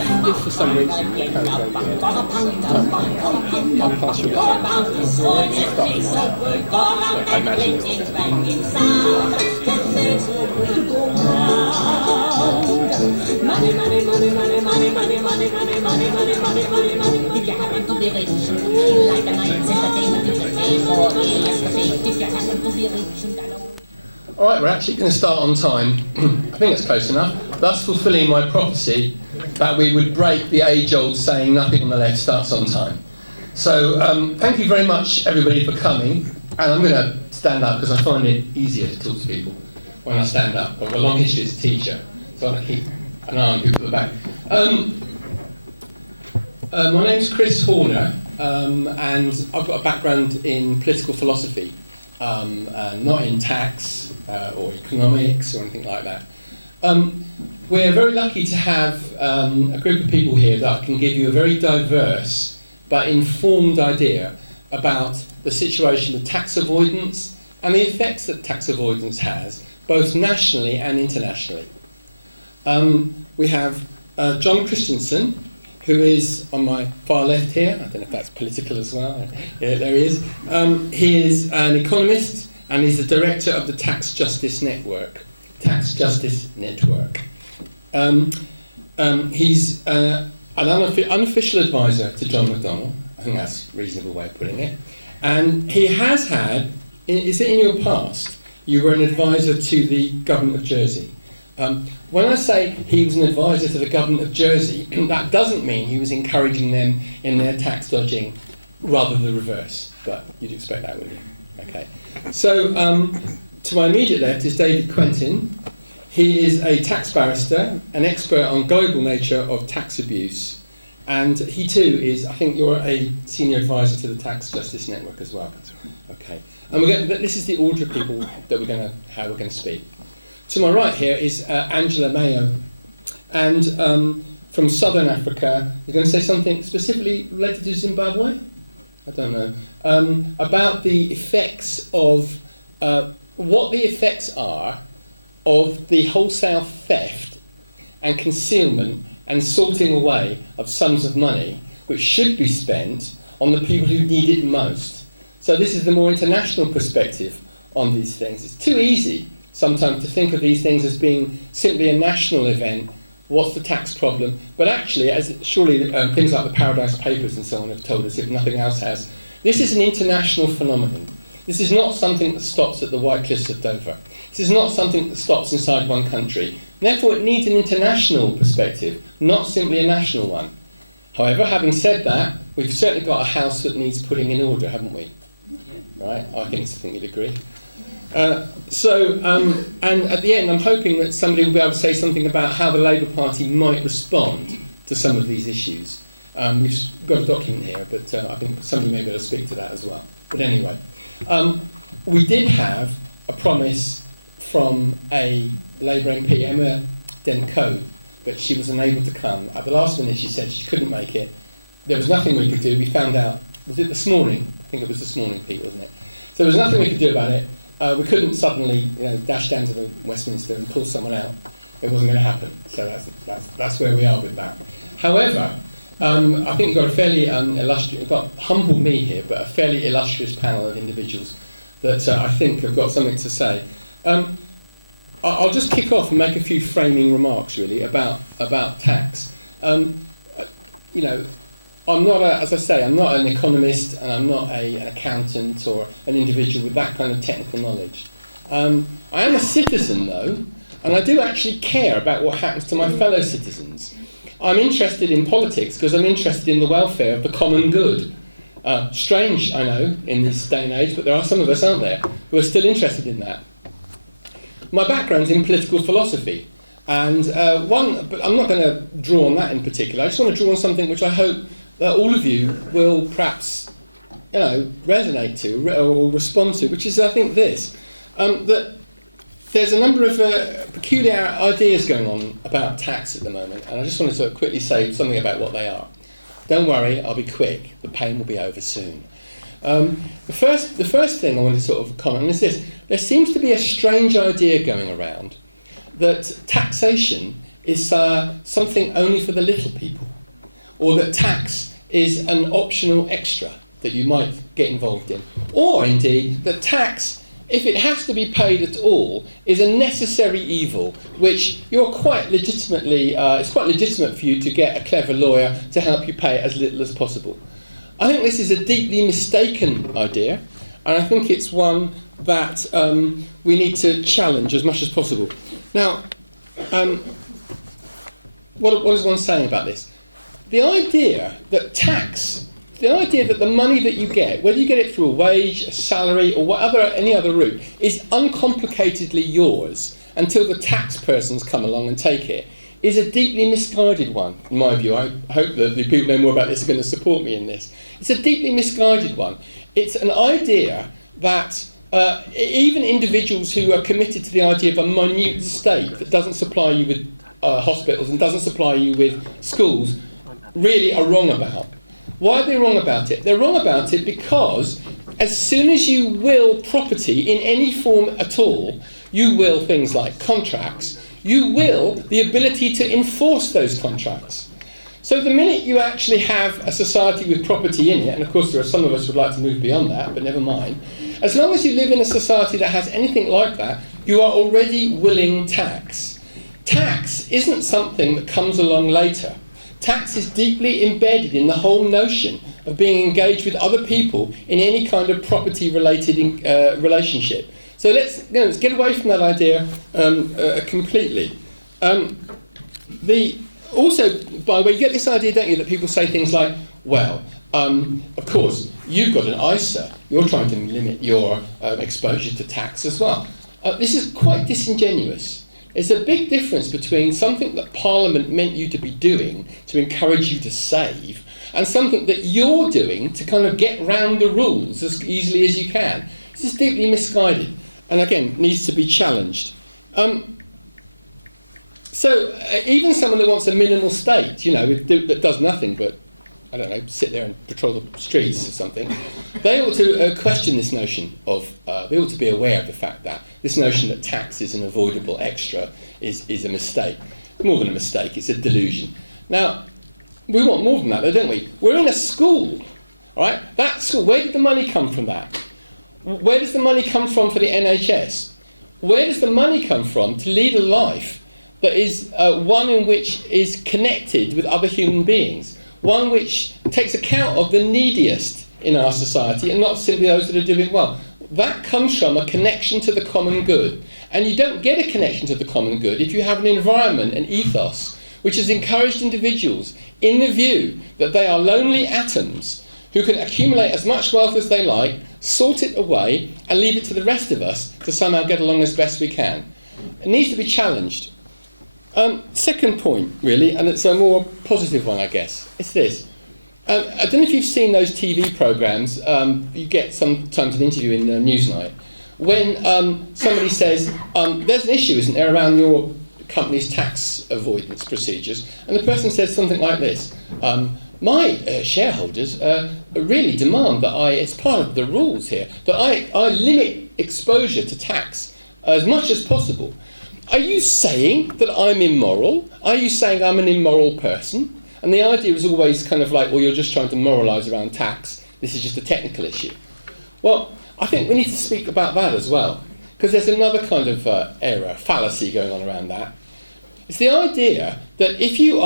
if for some reason you can't go there, I'll pass you on. I imagine if you happen to be rich, like a night's entertainment, you can pay for the escapade. If you happen to be rich, all right, we're actually going to start on time. I think it's close enough. Thus fulfilling my prophecy that we would break the age-old saying nothing on the left starts on time. So thank you very much, everybody, for coming. And I'm going to stand up because I find it easier to talk to people when I stand up. I've got a long history as a teacher, so I keep an eye on people at the back. My name's Chris Horner, and I've got a background in political philosophy, not in tax or economics or anything like that. We're very lucky to have a group of people here that can give you a very diverse but informed idea about the situation with tax avoidance and the effects that tax avoidance has, both nationally and internationally. We have John Christensen, who is on my far left here. I don't know if that's political as well. Yeah, there he is. He is an economist and he's the director of the Tax Justice Network. He's an unofficial advisor to John McDonnell. I think that's a reasonable way of putting it. And he has had, is it in your past, you were an advisor to the government of Jersey. When I say he was an advisor to the government of Jersey, that doesn't mean he was encouraging them in their tax dodging, rather the reverse. But you'd expect that, wouldn't you? Okay. So to my immediate left is David Quentin. He is a tax barrister, an expert on global nature of tax abuse. And he too is, I think you're a senior advisor to the Tax Justice Network as well. Okay. And this is the order of people that how we're going to speak. To my right here is Angela Mayo, and from Southern Africa. You're going to say something specifically related to Zimbabwe? I don't know. About the effects of, what the effects are of the wholesale theft and concealment and sorting away of sums of money which should be spent on the people who need it most. So this is the more international perspective on these things. It's too easy sometimes to think of these things as being simply a national event. What's the tax problem? But actually, as surely things like the Paradise Papers and so on have told us, if nothing else has, this is an international phenomenon. This is not something that stops at the White Cliffs of Dover. This is not something that stops inside one country. Therefore, it needs an international perspective, not simply a national one. However, having said that, we've certainly got a house that needs putting in order, haven't we? Right? I think you'd agree. And at the end, I'm hoping that somebody will be able to say something about how the Labour Party might respond to some of these issues. We've got a document here, but I think somebody may be able to speak to that as well. But anyway, we did have a promise from a Labour MP, Emma Dent-Coe, but she was unable to come. At the last minute, she said she couldn't make it. There was nothing we could do. We found out, was it this morning? I think it was this morning, Pete, wasn't it? So there was nothing we could do about it. We couldn't suddenly, dash down to the Westminster and pull someone out. It wasn't going to happen. So that's where we are with that. However, I think you've got a fairly illustrious, got humbled me here, but a fairly illustrious panel of individuals that I think have got something to say. I'll just kick off and make a few framing remarks, really, about tax. I'm not, as I say, I'm not an economist and I'm not an accountant or an individual with that kind of technical knowledge. I am a citizen, though, and I do actually care about what happens to my fellow citizens. I'm interested in politics because I'm interested in the welfare of the common good. Strange, I know, in this day and age, but there are some of us, aren't there, who are still interested in that. My background's in political philosophy, and but I'm not going to draw on that in particular. I just want to draw on something which I hope that all of you will perhaps, resonate to or respond to, which is, I think, this. That there's a number of peculiar ideas going on about tax at the moment, and I just wanted to quickly say something about what they are. Don't worry, I'll be quick. The pain will be over soon. The first thing I want to sort of comment on is this. There seems to be a strange idea going around that taxation is something only for the little people, or that tax is an optional extra that you might get involved in, or indeed that tax, if it has to be paid at all, is a necessary evil, which you're quite legitimately, it's quite legitimate for you to get a clever lawyer to help you pay as little as possible. I think this is a deeply mistaken idea, and I think it's one that we need to challenge as much as possible. Now, what is one saying about this? The idea that tax, the idea that the money that you get, whether you get it through a wage, a salary, or any other route, is uncomplicatedly yours until the tax persons come along and take it, is a deeply misguided one, in my view. I hope that the people who know more about this are going to support me in this. It's a deeply misguided one. It's an idea that even individuals who are committed to the idea of a minute state that doesn't supply you with hospitals and doesn't supply you with schools really are wrong about. Why are they wrong about it? They're wrong about it because as soon as you will property in any form at all, you will things like contracts, you will the ability to enforce those contracts. So the minute you actually have a society with property in it, and of course there are some of us who would like to move beyond that, but never mind, as long as you live in a society that has anything like that, you are already willing tax. Tax isn't something that comes along later. Tax is deeply embedded in the whole notion of being engaged with other people in any kind of property-related relationship. So let's get away from that idea completely. Also, by the way, you get this idea, don't you, that people say things like, well, of course, you've got an ISA. You're trying to limit your exposure to tax as well. This is quite disingenuous. There's a big difference between something that Parliament meant you to be doing to encourage you to save and something that you're doing to kind of get round the rules as easily as you can. This is deeply misguided and, again, needs to be challenged. So even someone that wants a minimal state, that does nothing but, I don't know, sit there and patrol the streets or something, they ought to question this notion of, they ought to be aware of the fact that this notion that tax is an avoidable extra is a mistake. More than a mistake, it's a delusion. Now, we want more than that, though, don't we? We're in a school, right? That school, where did the money come from that? Where does the money come from for the NHS? Where does the money come from to lead a life that is one in which is connected with other human beings? One which takes account of the neediest in our society and not simply those that are doing well. That comes from a connection to the common good. And you don't get a connection to the common good if you have an environment, an ethos, which has encouraged individuals in the view that they are lonely atoms who can accumulate as much wealth as they like, sort it away, and leave it to the rest of us to somehow get along as best we can. It needs to be challenged. Second point, really, and it's a more positive one, I guess. It's this. I don't know if you've seen those TV programmes. You get sometimes an interview in Newsnight when somebody says, there's an issue, isn't there, around your company's tax avoidance procedures, and the person says something like this. My shareholders really demand that it's part of the rules here, that I limit exposure to tax as much as possible. Are you saying that I'm immoral? Are you saying I'm an immoral person? And the idea is always kind of like, well, you're just trying to moralise around tax. This is just a technical issue. Well, I think we need to speak about that as well, because there's another kind of error, fallacy going on around that. It's the idea that if you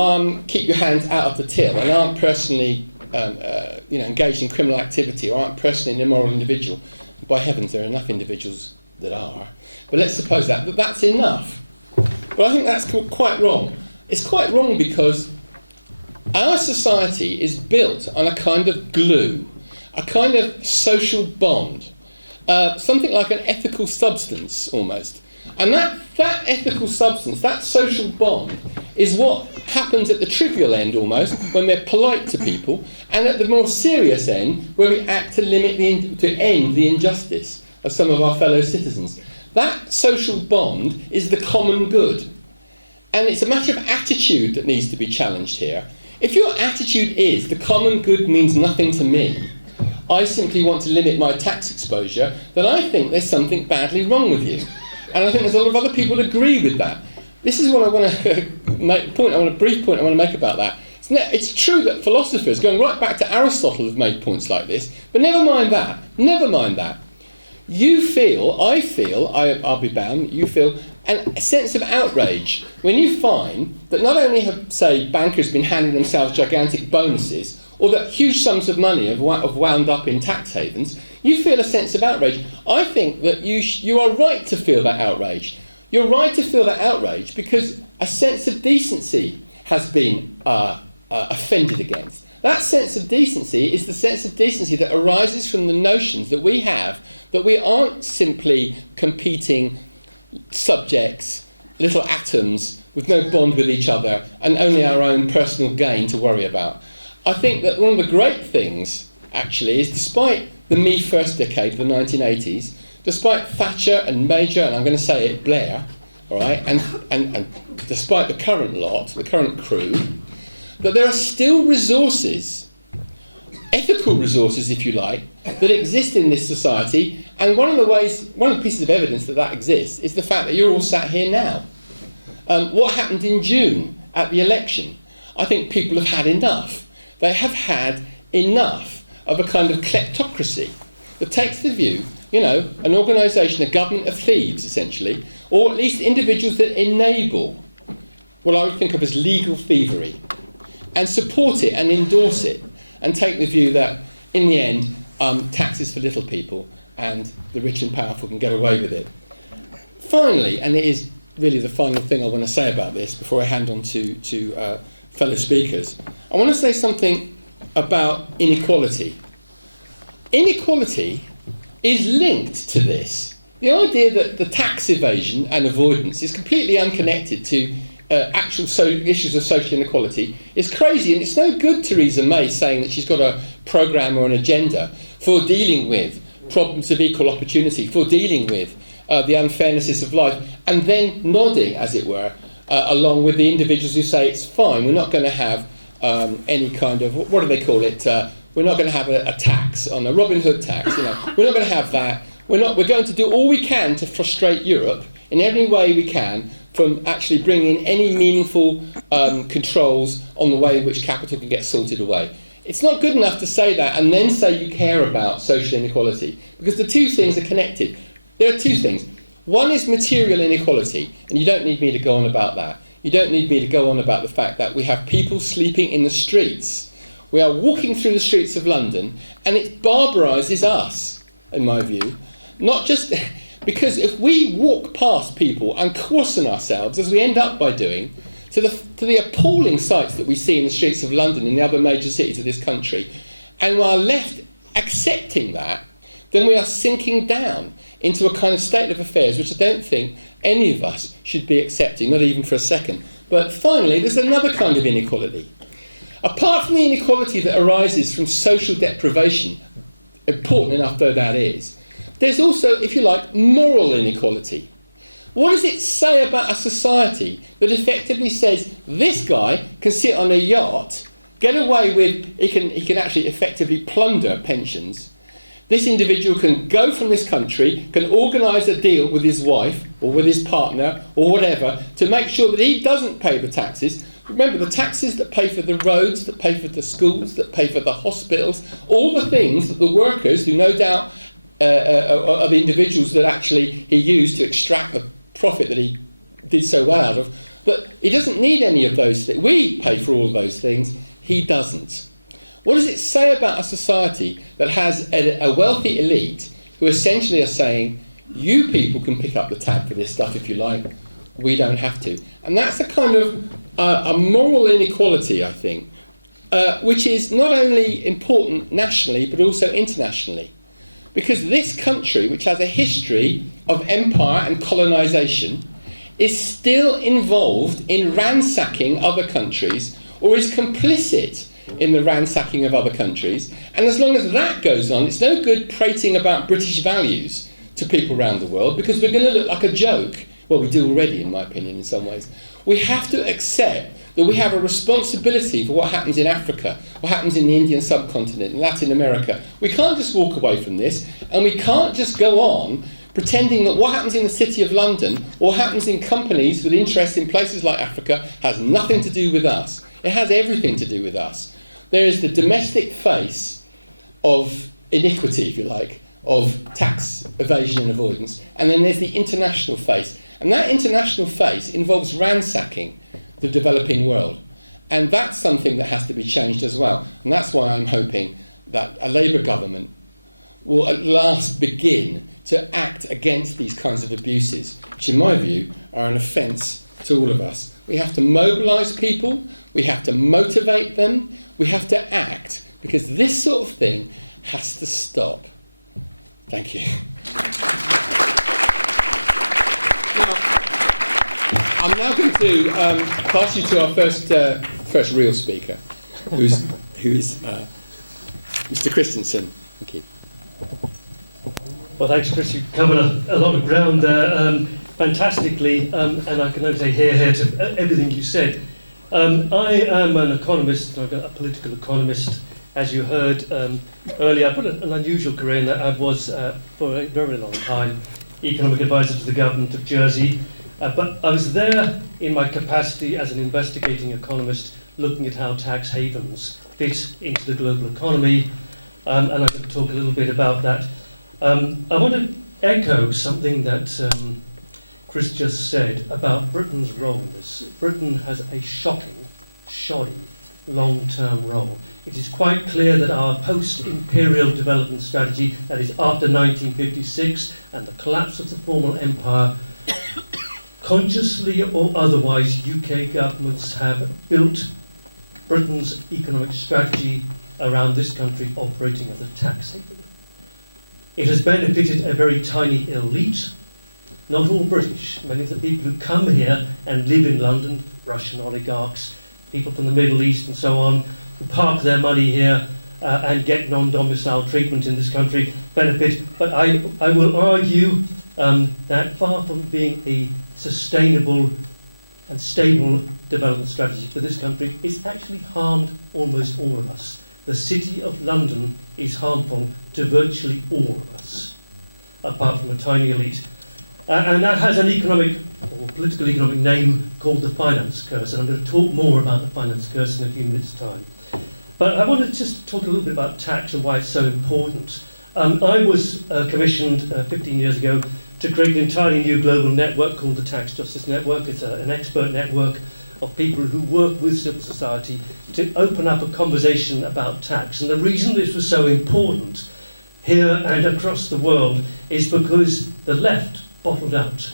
keep your hands out of the till and aren't personally engaged in criminal activity or aren't personally an immoral individual, by heavens, there are enough individuals that are, but let's suppose that's enough. But I think that's quite wrong. It's quite wrong because our society is built on a kind of glue, a kind of social bond, something like an ethical substance almost. And that ethical substance, that social bond, is what happens at the trivial end almost, when we're polite to people, and at the more serious end, where we act to end the injustice of some of our fellow citizens. That social bond is the common good. And it's a matter of attitude that needs to be challenged here. If your attitude is, the common good means nothing to me, I simply want to limit my tax exposure, then I think there's something badly wrong with you. And I think there's a lot of other people who agree with that. This is what I want to brief point I want to make about that. It's true that philosophers, going right back to Aristotle, have made points like this, but never mind that. Never mind that. I'll be bound, you feel a sense of outrage when you find that not only have, say, bankers been handing themselves gigantic bonuses, or that huge sums of money have wound up in tax havens, you feel a sense of outrage. I think that you are right to feel that outrage. You're right to feel that outrage because a sense of decency has been offended against. That sense of decency is the sense of decency that arises from the notions that we have that we aren't simply competing subjects, little atoms with no bond with each other and only our own personal gain to worry about. I think that one of the great things, actually, is despite the Me First decade of the 1980s, despite Thatcher and Major, and I'm going to say it, Blair, all right, and despite the current lot, the current crew, that there are still resources, ethical resources, if you like, that exist in this society. And one of the pieces of evidence that exists is the fact that you're all sat here now. What happened in June at the election? I think people have had enough. They have had enough of a kind of kleptocracy that takes the view, an organisation, a government of thieves, essentially, or at least individuals that enable what I would think of as legal thievery, and support it and endorse it, and take the view that, in the end, taxes for little people and the rich and powerful can get away with it. Finally, and it is really the final thing I want to say about this before I hand on to fellow speakers, I want to say something about inequality. Inequality is linked to this. The idea that the tax evasion and avoidance is completely unconnected to actual issues of social inequality is crazy, and it's no good Theresa May saying that she's got a programme or an agenda for dealing with problems of equal opportunity, for dealing with the unfairnesses of life, and then nodding, as it were, along with the individuals who say it's fine, we're not going to have any kind of, what do they call it, we're not going to have a tax, on a Robin Hood tax, we're not going to have that, we're going to do all we can to frustrate Europe in every way we can from actually bringing in any meaningful controls on the way in which capital can get sorted away. It's not good enough to say that and then say you care about social inequality, because the two things are connected. There are two things. One is material inequality, and you don't need me to go on about that. You don't need me to go on about the fact that we have people sleeping in the streets. We are walking through the streets of London, and it barbarises us, in my view. Not just because if we walk past people and coarsen ourselves, as we end up by doing, to the appalling sights that we see in the streets of London and the other major cities of this country, and we are left accepting that, then we are sinking down into a kind of state of affairs which I don't think any of us should be accepting, not even for a second. But finally, there's another kind of inequality. Apart from the inequality that arises from social deprivation, important enough though that is, there's also, if you like, moral inequality. What does it say about a society that effectively says this guy can sit on a yacht, get away with, he can actually effectively plunder pensions. This individual can go from this country, can organise a deal with his wife or with his partner or whatever to make sure that he doesn't pay the taxes. Remember, the taxes that pay for the roads, that pay for the schools, that pay for the hospitals, all the things that the workers, who no doubt are the individuals that actually he used to extract the profit that he did so well out of, but he doesn't need any of those things. We pay for all of those things, he doesn't. What does it say about a society that has a wealthy elite who essentially are saying, you people can pick up the tab for this stuff if you like, we don't have to? And that's a kind of a moral inequality, I think, which is not only important nationally but also internationally. Because this country, which has a history of empire and colonisation, is still involved in ransacking other countries, or is complicit in the ransacking of other countries. And as long as that goes on, it's no good prating about British values to people around the world, because we're going to look like a joke. Well, we do already, in my opinion, in some ways. We have to accept that we have a responsibility for what happens in Africa, what happens in the Indian subcontinent, in Latin America. We can't just walk away from this, and we can't just go on pretending that what happens in the City of London or happens in companies with interests in places like Africa has nothing to do with us. It has everything to do with us. There is the domestic face of iniquity, if you like, of tax evasion and avoidance, and then there's the international face. And that international face involves ransacking the developing world. And that's something that has to be changed as well. And that's why I'm hoping that a Labour government will at last begin to act against these kinds of abuses, which in my view are an offence to all of us. We have to mobilise people, we have to motivate them, we have to act, because this sort of thing has to stop. Thank you. I'm now going to pass you to our first real speaker, who is Mr. Christensen. Thank you. Well, thanks, Chris. You've covered a lot of ground there fantastically, and I can only say here to everything you said. I am an economist, a political economist. As you heard earlier, I've got an unusual career in that I was, for a very long time, economic advisor to the government of Jersey. But I was there in my capacity as an investigating economist, looking at how tax havens fit into the global economy, and I'm going to talk a little bit about that. I want to echo something that Chris just said about Britain's role in this. Britain has a shocking, shoddy, long-term role. It is quite clear that our post-imperial development strategy, that is after 1956 and the collapse of the former empire, consciously or otherwise, UK governments have built Britain's economic strategy around this country operating as a tax haven. It has benefited a very tiny elite, not all British. Many of the people who come here and live in London, Russian oligarchs, people from the Middle East and so on, who park their money here and get non-domicile treatment in this country, benefit. But I will argue that far from being a sustainable and stable development strategy for this country, it's actually harmed almost all of us. The City of London is harmful to virtually all of us, apart from a tiny elite. And that has an economic or political economic name called the finance curse, and I'm going to talk more about the finance curse in a few minutes' time. But I wanted to just talk a little bit about tax and why it's so important. I was commissioned 15 years ago to create an entirely new global network called the Tax Justice Network. It's an expert network of people who work with civil society to open up a conversation about tax. And the reason this was so important here and across the world is because the left bottled out.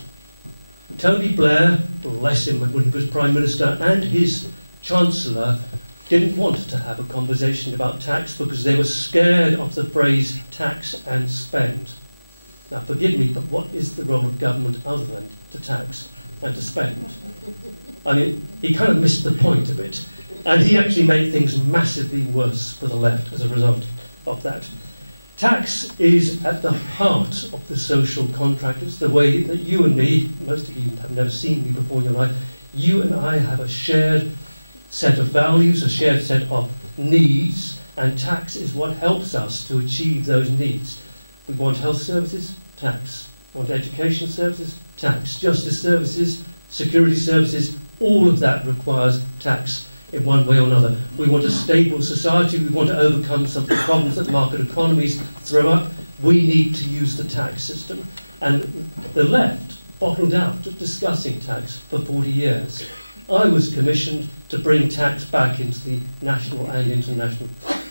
Tony Blair, bless him, when he was Prime Minister, and his Chancellor didn't want to have a conversation about tax because they were scared of the phrase tax and spend. Now, forgive me, but what is the role of government other than to tax and to spend? I mean, he kind of missed the point a bit. And he actually made things massively worse for the left as a result of that. Tax is at the heart of the social contract. It's the way that you and me, most of you have never seen me before in your life, you and I have a shared set of values, a shared set of needs, and tax is what helps us to achieve those needs. We want health services, tax. We want education services, tax. Justice services, security services, all of that requires tax in one way or another. We want a stable society, we want to overcome some of the problems that market economies throw up. We need to use the tax system. And the left bottled out of discussing tax for 40 years. I was commissioned to bring tax back into the national and international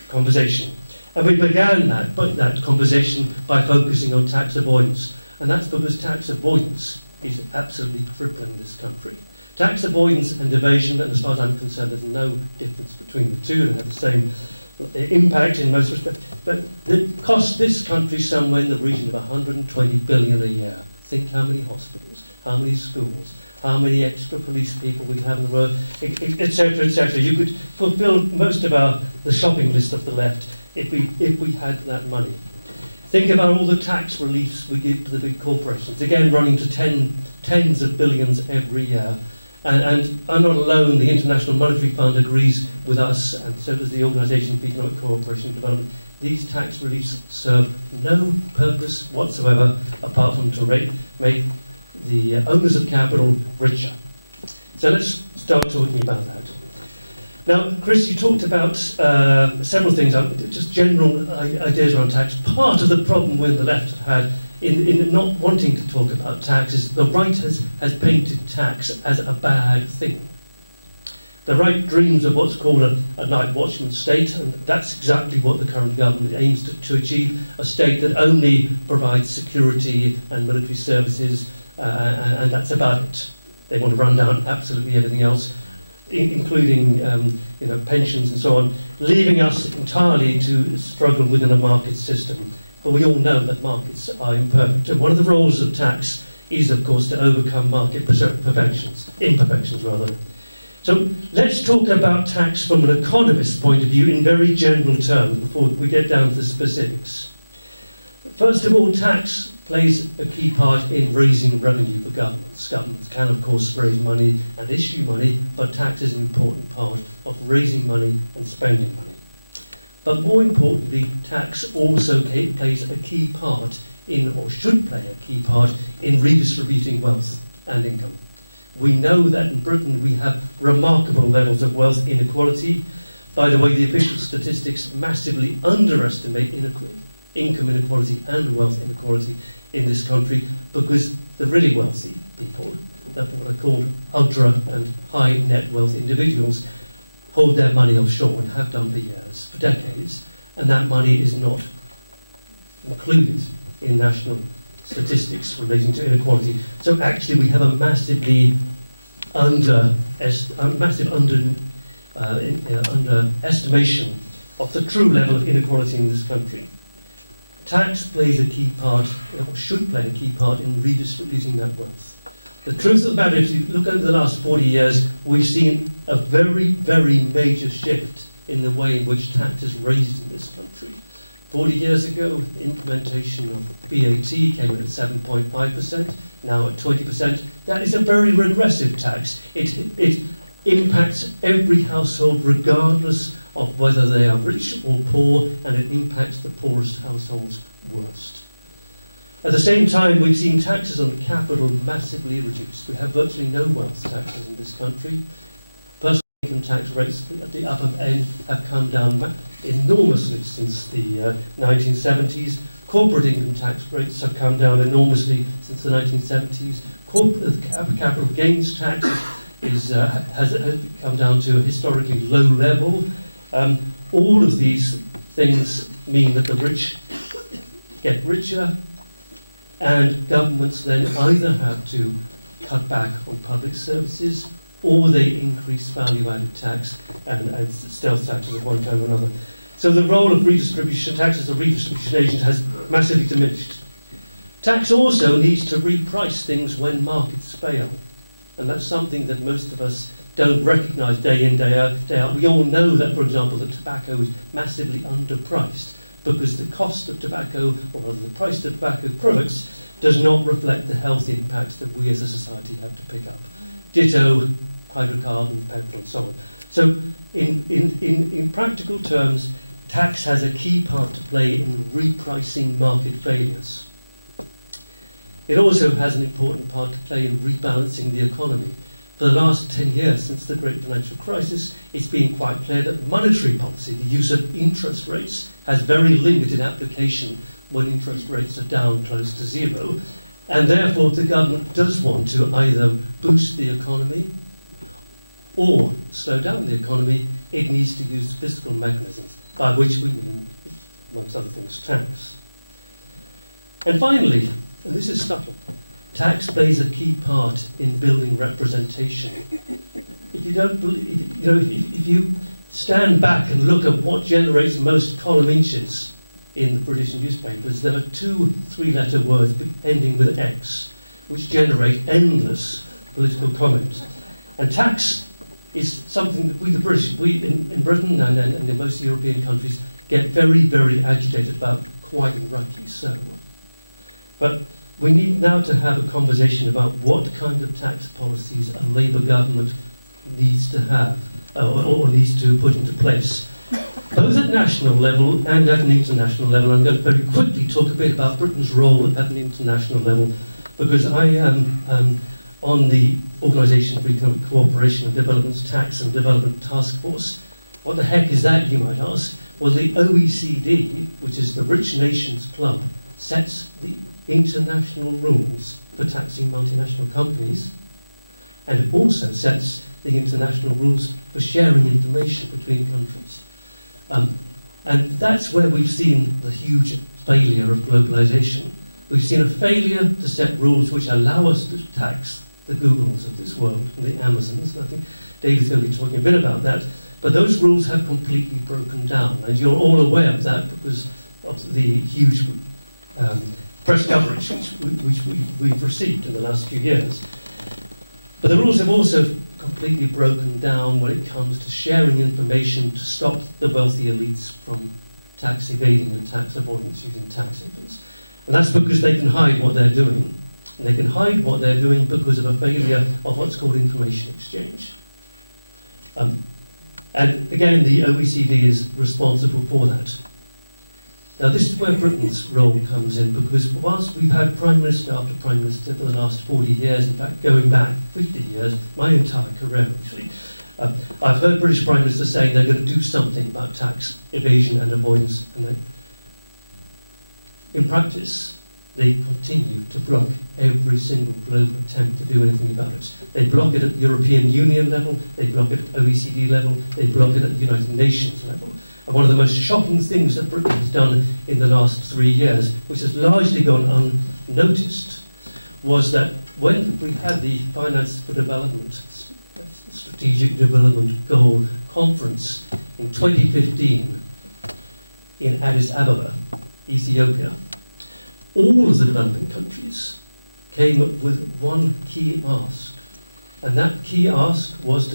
conversation. And we began that conversation by focusing on tax avoidance. And that's because tax avoidance is absolutely crippling this country. Tax avoidance and evasion, and as far as I'm concerned, there's no difference between the two. They have the same impact in most respects. But it costs this country somewhere in the region of 120 billion a year. Think how many hospitals, how many schools, how many extra police people we have on the road, etc., etc. You could fulfill most of the shopping list of the left if we had that money. Think about all the tax reliefs we give to the big corporations, again running to tens of billions every year. And I'm not alone. The International Monetary Fund agrees with us, and so does the Organisation for Economic Cooperation and Development. These tax reliefs serve no purpose whatsoever apart from to make the owners of capital richer. So let's start talking about that. Now, Chris, you talked about several things, just general ideas around tax. Part of the problem we on the left have had in not wanting to talk about tax is the right has painted tax as a bad thing. The right dreams of what's called a night watchman state, and that's exactly what the current government aims to achieve, a state that only provides security and military services, and that's about it. They want to run down absolutely everything else, including pensions and so on, leaving us entirely to struggle within a market system. But we all know that markets are imperfect, and one of the roles of tax is, of course, to overcome market imperfections rather. So let's talk about tax from an economist's point of view in very general terms before we get down to the specifics. First of all, tax plays a key part in raising revenue for governments. Governments can, of course, raise money and issue money, but tax is an important part of raising money and spending money. But more importantly, tax also plays a key part in, or should play a key part in, redistributing wealth and income. We know that in Britain we have remarkable levels of wealth inequality. By the way, the official statistics massively underestimate income inequality and wealth inequality in this country, because the really wealthy people, that what are called ultra and high net wealth individuals, hold their money offshore and have done for years, for decades, and that money is not included in national statistics relating to inequality. So actually we have a massive underestimation of the true level of inequality in this country. Tax plays a key part, or should play a key part, in redistributing that wealth. The truth of the matter, if you look over the last 40 years, we've seen a very, very major shift in the way in which tax is raised in this country. 40 years ago, the implementation of VAT came in at 7.5%, now at 20%. That is a very regressive tax. It impacts every household regardless of whether they are rich or poor, and it impacts the poorest households worst. At the same time, we've seen taxes on capital massively reduced. We have virtually no wealth taxes in this country. Personal income tax rates at the upper end have come down enormously since the 1970s. Corporate income tax rates have come down enormously since the 1970s. Capital gains tax has come down to a historically low level. All of these things mean that the rich get richer, and governments then either have to cut back on public services, or they increase value-added tax and stealth taxes of one kind or another. So the role of redistribution tax as a redistribution agent has massively diminished. Tax also needs to reprice things when markets fail, and that's something that most of us don't recognise day in, day out. We all know that, for example, that tobacco is massively underpriced, because the cost of tobacco, or rather the price of tobacco products, does not reflect the health impacts that we as a society have to pick up. Ditto hydrocarbons, petrol and so on. So in practical terms, tax has a key part to play in repricing market failures. It also has an important part to play in rebalancing the economy. For the last 10 years, since the Great Financial Crisis, it's been quite clear that monetary policy, the use of interest rates, has very limited application when interest rates are down close to zero. And therefore, the government does want to either boost the economy or slow down the economy. It needs to use fiscal mechanisms, by which we mean, amongst other things, tax. And finally, and this is subtle, tax plays a key part in building representation. If you don't believe, if you stand back and look at what generates most column inches in the British newspapers, there are 2 3-letter words ending with X, which generate endless political comment. And tax is something that we in Britain and in most European countries get very, very agitated about, quite rightly so. But we need now to have a conversation about what kind of tax policies a Labour government needs to have or needs to put into place, both at national level and at an international level. I'm going to very quickly talk a bit about Britain's role at an international level, because I am on the Organisation for Economic Cooperation and Development's Tax and Development Task Force. What the heck is that, you might ask? Well, the OECD, which is the Rich Nations Club, sets the international rules for taxing multinational companies, and it also sets the international rules for sharing information between countries. And that's where we've seen the huge failure of globalization. We've seen a failure to set rules which allow us to tax the Googles of this world and the Amazons, and I think David's going to be talking a bit about that. But those rules have completely broken down, and you're all aware of that because of the huge press coverage which we've received in the last few years. But the rules have also completely broken down when it comes to sharing information to stop the wealthy elites from tax evading and tax avoidance using tax havens. And that's because they can hide what they're doing. And they can hide what they're doing because of a failure of what's called information exchange. And again, the OECD is responsible for that. Now, this is where Britain's role comes in, because whilst we've had Prime Minister after Prime Minister for the last 40 years, in fact, going back 50 years, my entire career actually, I've heard British Prime Ministers saying they're going to do something about tax evasion and avoidance, and in practice, they continue to block every single global attempt to do anything about it. They block it at European Union level, they block it at OECD level, they block it at United Nations level. And one of the most shocking things that Britain has done in the last 3 years, which has largely gone unnoticed, was that when we had the Finance for Development, Strategic Development Goal Conference in 2015 in Addis Ababa, Ethiopia, all of the developing countries came up with one key ask, and that key ask was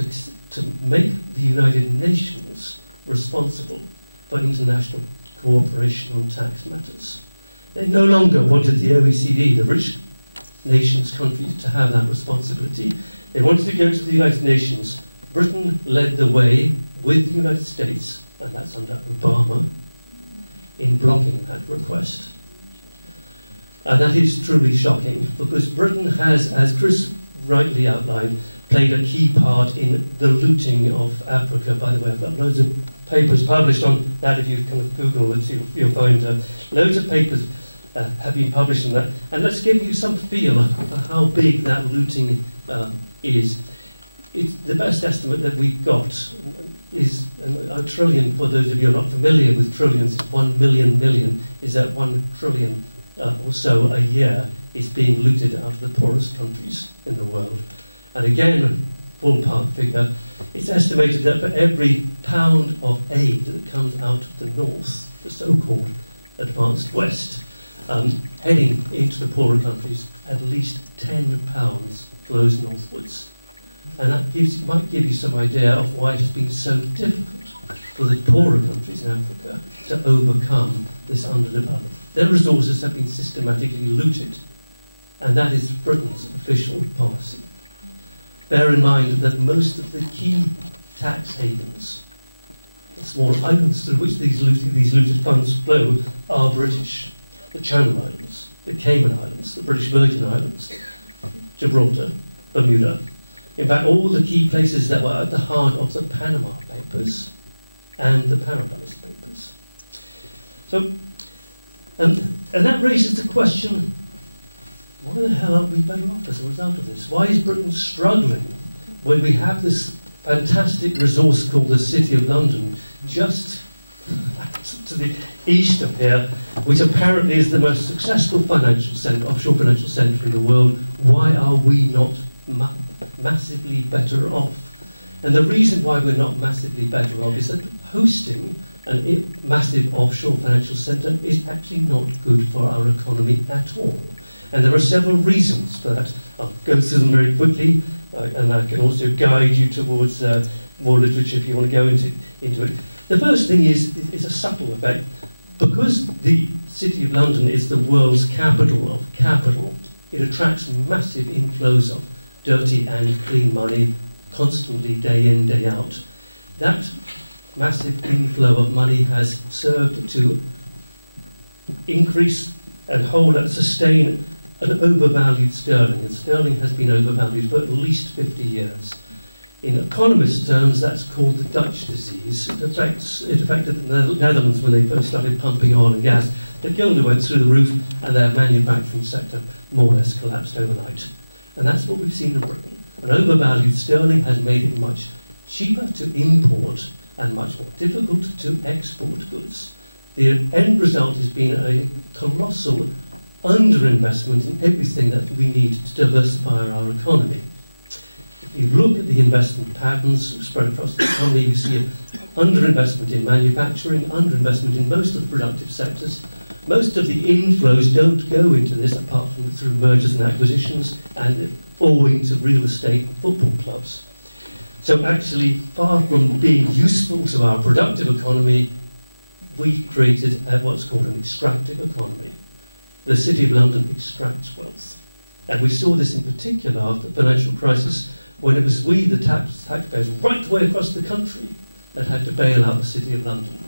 to make the United Nations responsible for international cooperation on tax matters. They no longer wanted the OECD, the rich nations countries, to have that responsibility. They wanted to go to the United Nations. Britain led the way with the United States, and that's under Obama, in blocking that request. And that is truly shocking, because Britain has, as Chris rightly outlined, played a key part in the looting of Africa. By the way, I've got loads of papers published on that. If you kind of Google it, you'll find loads of papers have been published on that. And let's give you some feel of how big that looting is. It's the best estimate that we've got is a trillion. For those of you who are not familiar with trillions, 1 million is that 1 trillion or so a year is being looted out of the poorest countries in the world. And again, ballpark figure, it's estimated that for every pound of aid that comes out of the north, the so-called advanced west, heading into the poorer countries, at least 10 pounds flows northwards. And that might give you some idea of why it has been so difficult for the poorer countries in Africa to overcome this underdevelopment. Their resources have been systematically looted, and that is Britain's official policy. Bear in mind that most of the key tax havens, the small islands through which these looted funds flow, are British. The Channel Islands, the Cayman Islands, the British Virgin Islands, Gibraltar, Bermuda. In fact, all the key places that were at the heart of the Panama Papers and the Paradise Papers. So, and that raises the question, why the hell aren't we better off as a result of this? Why is Britain struggling when we have this fantastic resource called the City of London just to the east of here, which apparently is the most successful financial centre, offshore financial centre in the world? Why are we not massively better off? And the reason why we're not massively better off is that hosting a massive offshore financial centre is actually not good for our economy at all. And there are several reasons for that. I'll go through them very quickly, and I can also guide you towards more literature if you want to go into it. The first thing is a subtle effect. because the City of London is the world's capital of capital, it attracts massive inflows of dirty and clean money constantly, day in, day out. That massive inflow of money has served to increase and hold and sustain an overvalued sterling, and sterling has been overvalued for at least 50 years. In economist terms, that's called the Dutch disease. It affected the Netherlands when they first started pumping oil and gas. The guilder went through the roof, and their manufacturing sector more or less collapsed overnight. And that's what we've seen in Britain. An overvalued sterling has made it much cheaper to import and much more difficult to export goods. The end result has been a colossal underinvestment in everything that we need to diversify our economy. If you look at the investment patterns spread across the economy, you see an underinvestment in manufacturing, underinvestment in most of the productive sectors. Most of the inflows don't go into this apart from through mergers and acquisitions and owing to real estate and football clubs. So actually, far from being useful to our productive economy, we've created what's called an extractive economy. The City of London extracts wealth. And we saw this in particular after the financial crisis, when it was we, the taxpayers, right the way across the country, that had to bail out the City of London.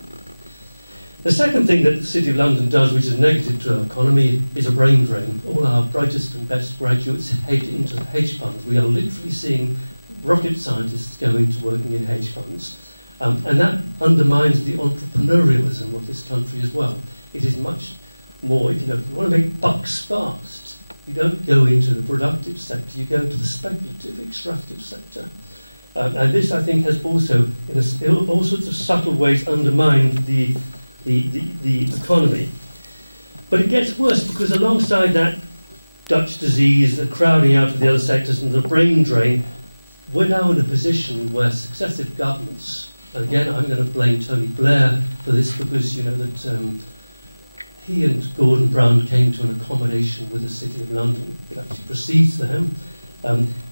The second thing that the City of London does, which is negative to our economy, is a brain drain. All our brightest and best graduates head into the hedge funds. We are literally seeing rocket scientists go into working in hedge funds. And that undermines the entrepreneurialism of this country as well. It is much more, if you want to make bucks fast, you don't go into the productive sector, you go into the speculative, extractive sector. And this, I think, has also, in all sorts of subtle ways, undermined the economy. But it gets worse, because alongside that Dutch disease, the crowding out of the other sectors and the brain drain, we're now in a position where successive governments, and again I'm going to blame Tony Blair for this, because you know that he and Gordon Brown came to an accommodation with the City of London. It actually precedes them.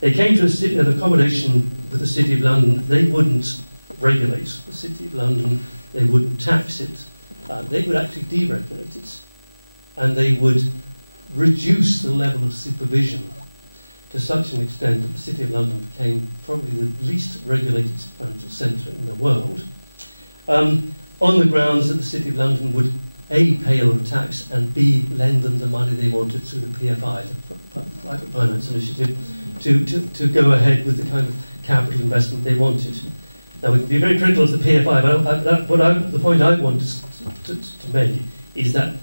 They came to an accommodation with the City of London. They wouldn't regulate the City of London, they wouldn't tax it, they would actually deregulate it, and they would reduce the level of supervision to such an extent that the City of London became probably the least regulated financial centre in the world, on the grounds that the City of London would A, pay a lot of tax, and B, lend them the money they wanted through the PFI, the Private Finance Initiative, to go ahead with the kind of capital investment they wanted. Now, we can be very critical of the PFI, but the point I want to make is that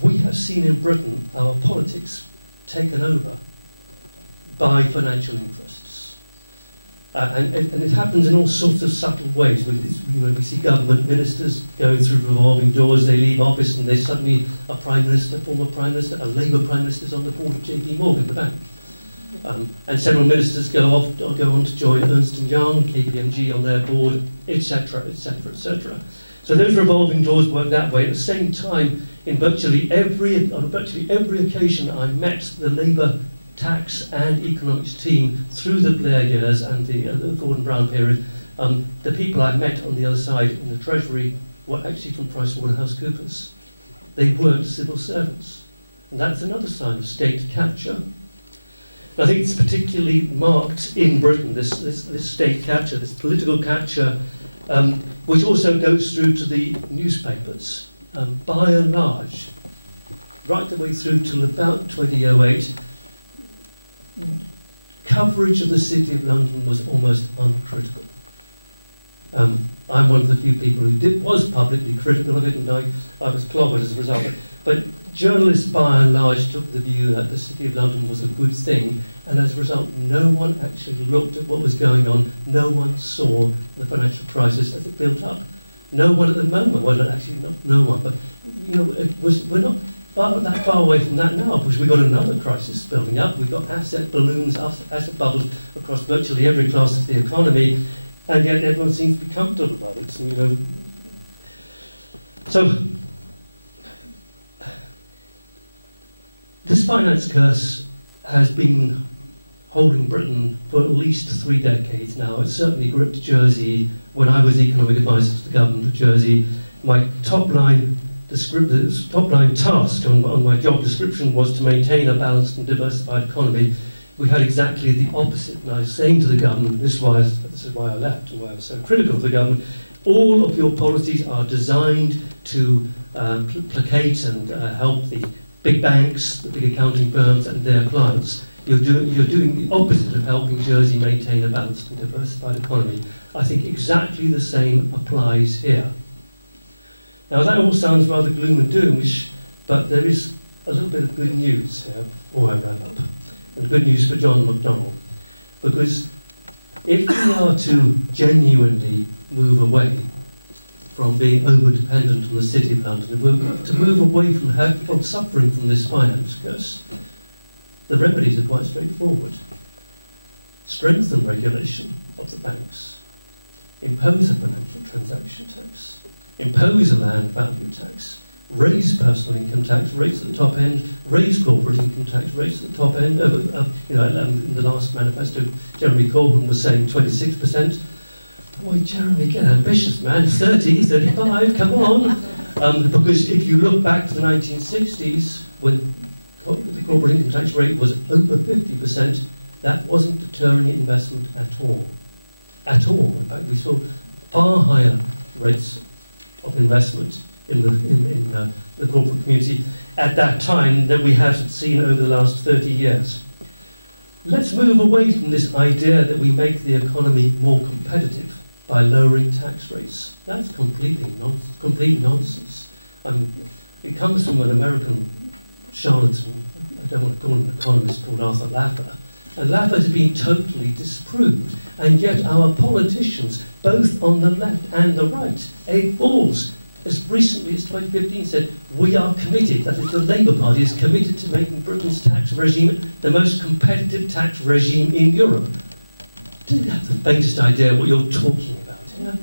we have seen in Britain our politics taken over by financial interests. And it happens in all sorts of subtle ways. We see government ministers going through revolving doors, they leave office and they suddenly are Prime Minister, former Prime Minister, a Labour Prime Minister's on the board of JP Morgan, the bank. And several ministers go on to join Ernst & Young, KPMG on their board, etc., etc., etc. So those revolving doors work that way. At the same time, on virtually every occasion I met the Labour tax and economics team through the Blair years and the Gordon Brown period, the people I met on the other side in the Treasury were actually from PricewaterhouseCoopers. They weren't civil servants. And that's another sign of state capture. I think it's particularly marked in Britain, this state capture, this political capture, which also goes through to the newspapers. By and large, right the way through till about 2008, coverage of the City of London was almost uncritical. I'm one of the few people who was publicly critical of it, and I was clobbered as a result. But journalists, by and large, took the view that the City of London was a good thing, and as a result, no one actually looked at what was going on. No one saw the financial crisis as it built up. No one at the moment, well, actually not no one, but we're not that far away from that now, because we've got another crisis building up. We've got asset balloons, asset bubbles across virtually every class of the economy, and yet everyone seems to be comfortable about it. So this finance curse has been holding Britain for at least 3 decades now. It certainly gripped Jersey when I was economic advisor to the government of Jersey. My top line the top line task on my job description was to maintain a balanced and diversified economy. We had exactly the opposite. And I was saying to the government, this is why I left and why I was so critical of the government, all of your policies are designed to placate and help the big banks, the big accounting firms and their clients. You're doing the opposite of helping Jersey maintain a balanced and diversified economy. I think exactly the same applies here. Now that all sounds rather gloom and doomish, but there is a little bit of good news here before I wrap up. And good news for John McDonnell. Because if we are to genuinely move away from being over-dependent on the City of London, if we're to move away from suffering from this finance curse, the remedies are quite straightforward. Strengthen regulation of the banks, impose a financial transaction tax, impose a land value tax, raise personal income tax rates at the top end, raise corporate income tax rates at the top end. In the last manifesto, Jeremy Corbyn was saying 26%. Boy, Jeremy, get ambitious, man. 30, 35, come on. Because if you look back to the 1960s, when the corporate income tax rate was over 50%, that wasn't deterring investment at all. At all. In fact, we saw far higher rates of investment in the corporate community at that time than we have seen over the last 30 years. Let's move away from this idea that we make the economy more competitive by lowering tax rates. That's complete nonsense. It comes from an American charlatan, I don't want to call him an economist, called Arthur Laffer. And Laffer has been totally disproved. And yet our politicians, both on the left and the right, Ed Balls, as recently as 2015 said, we are committed, that is the Labour Party is committed to making Britain's tax regime the most competitive tax regime in Europe. Do you have the faintest idea what you're talking about here?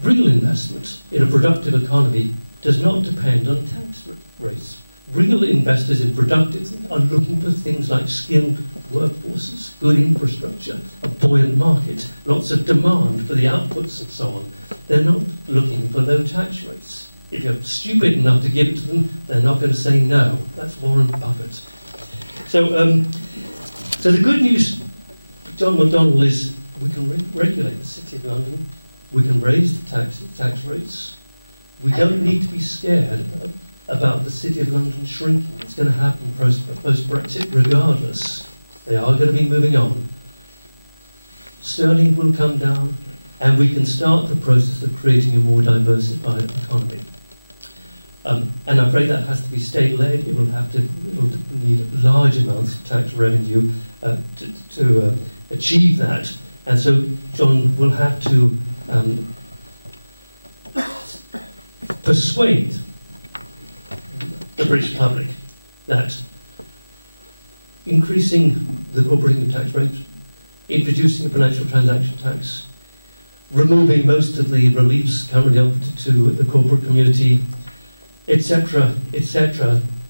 Real investment in a productive economy does not depend on tax rates. Real investors in productive things are looking for things like skilled workforces, good infrastructure, a buoyant market, lots of demand for the outputs and so on. They're not looking for low tax rates. If you're stupid enough to give it to them, they're not going to say no. That's Warren Buffett. So the good news for John McDonnell is we can regulate the City of London. We can raise the tax rates. We don't need to be scared about the City of London shrinking. It's going to happen post-Brexit regardless. They are going to be moving on. Sterling will come down, and we can start the process of creating a more diversified economy. And I'm afraid that has to be state-led. It'll need large amounts of tax revenue to achieve that. And so John will have to persuade the British public that increasing the corporate income tax rate, introducing a financial transaction tax, removing most of the reliefs currently offered to the corporate community, etc.,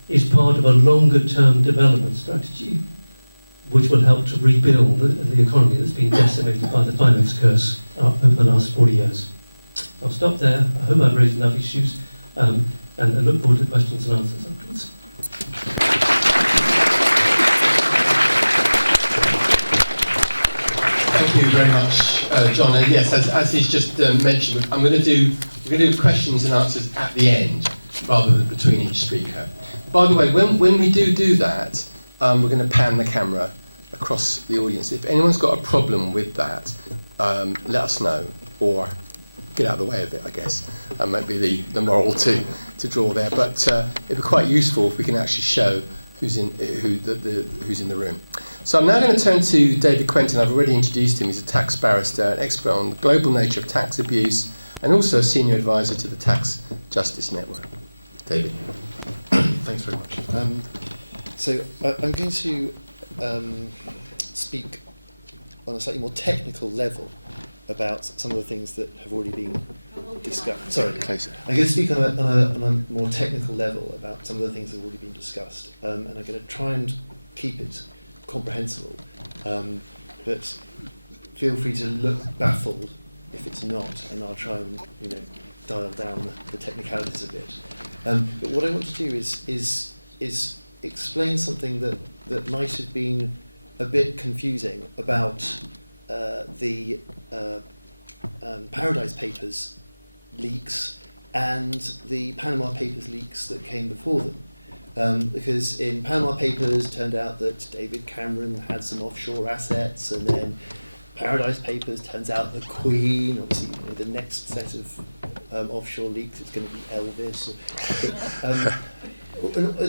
is part of a longer-term development strategy which will help to rebuild the economy that's been decimated by the finance curse over the last 40 years. I'll stop there. I hope I've raised enough issues. And look forward to questions and answers afterwards. Thank you very much, John. And yes, as he's just mentioned, we're going to do questions and answers at the end, rather than between each speaker. By the way, when we do that, we're going to pan the camera across the audience. If anyone's got a problem with that, let us know, or get out of the way of it, I guess. And might be the moral to draw there. But it'd be quite useful if we can actually show who's in the room. So I'm now going to turn to David Quentin. I've already introduced him. He's a tax barrister, an expert on the global nature of tax abuse, and also a senior advisor to the Tax Justice Network. David. Thanks very much. So I'm going to speak on a slightly more technical level about some of the things that have already been discussed. Sorry, closer. I'm going to speak on a more technical level about some of the things that have already been discussed, and I'm going to try and keep it comprehensible. But feel free to look baffled if it's not, and I'll try and dial down the technicalities a bit. But what I want to do is explain something that might have been a bit confusing about the Paradise Papers leaks and the Panama Papers leaks that came before them. Because in Panama Papers, it turned out that David Cameron had some offshore assets, and then Paradise Papers turns out the Queen, obviously the next set of offshore leaks, it's going to be Elvis.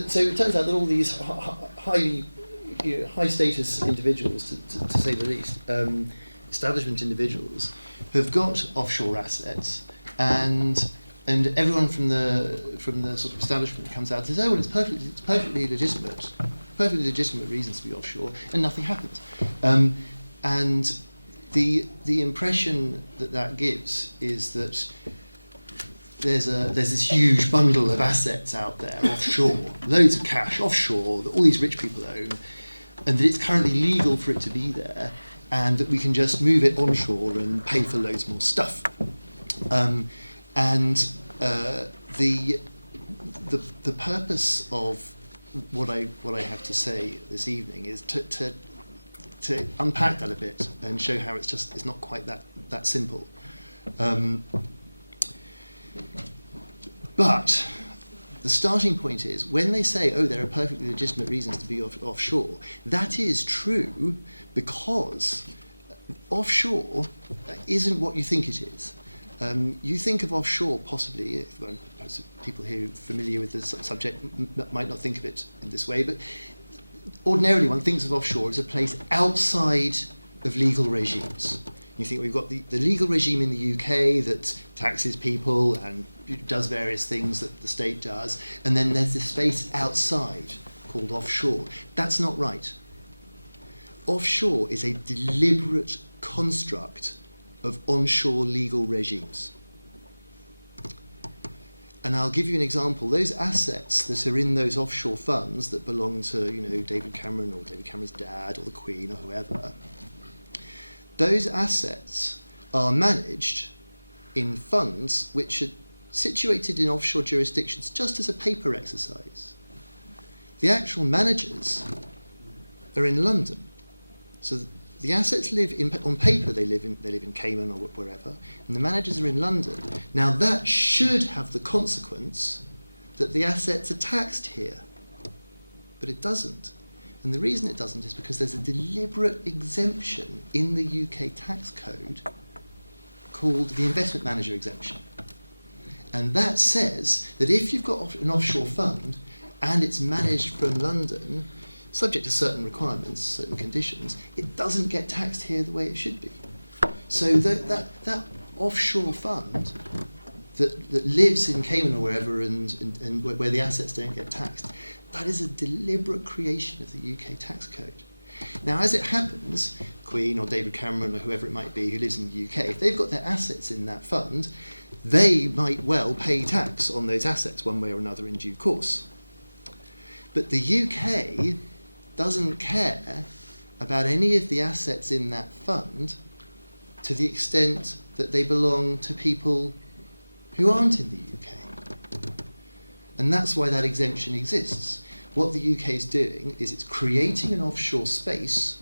So it turns out that all these high status individuals, to say the least, establishment individuals, have got offshore assets, and everyone from the sort of establishment comes out and says, oh, well, it's perfectly legitimate reasons to be offshore, and nothing happens. And the impression that gives is that there's this huge bundle of assets out there offshore, loads of cash offshore that all these rich people own, and that it's currently legal for it to be there, and that we can just move it onshore and pay for loads more stuff. The purpose of what I have to say this evening is to unpack that a bit and show how it's not quite that simple. But the starting point is, when they say, oh, there are perfectly legitimate reasons to be offshore, that is true because offshore isn't what you think it is. You think of offshore possibly, perhaps people here familiar with the subject might not think of it in this way, but ordinarily one thinks of offshore as a place outside of legal regimes. You think we've got the legal regime in the UK that taxes people and does various things that the state does, and then there's this space outside called offshore. That's not right. Offshore is a deliberate construct of onshore legal regimes. And I'll give you an example. Those assets that are in those offshore funds that belong to, David Cameron or David Cameron's dad or the Queen or whoever, those assets are managed in funds which are situated in offshore jurisdictions just as a paper exercise. The actual managers are in London. So the assets live on paper, they live in Cayman or wherever, and the managers are in London. Now that should have the consequence that the assets are taxed here, but it doesn't. And the reason it doesn't is because there's a deliberate exemption in the UK tax code called the investment manager exemption. And that says that if you've got an offshore fund and it's managed from London, subject to certain requirements, certain conditions, it doesn't get taxed here the way it should be. So that offshore fund that lives in Cayman or wherever and where the assets don't get taxed, that is a deliberate creation of the UK tax code. Now, as it happens, Queen or David Cameron or whoever it might be who lives in the UK, if they've got their assets in that fund, they might well pay tax on those assets one way or another in due course. But the UK doesn't care about any of the assets in that fund to the extent that they belong to people who aren't in the UK. And that's why that exemption exists. What the UK is doing is it's creating an offshore space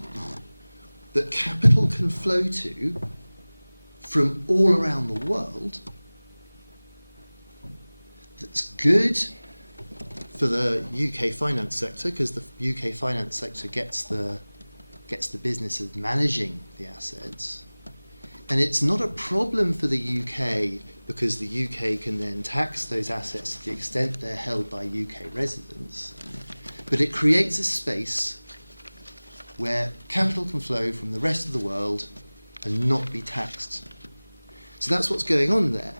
that capital can flow to from all around the world that's good for the UK finance sector, because the UK finance sector gets the business of managing the assets. And it's not a problem for the UK because the UK can then tax those assets to the extent they're held by UK residents. But it creates a space where capital can flow from the rest of the world and not be taxed. So that's what's going on there.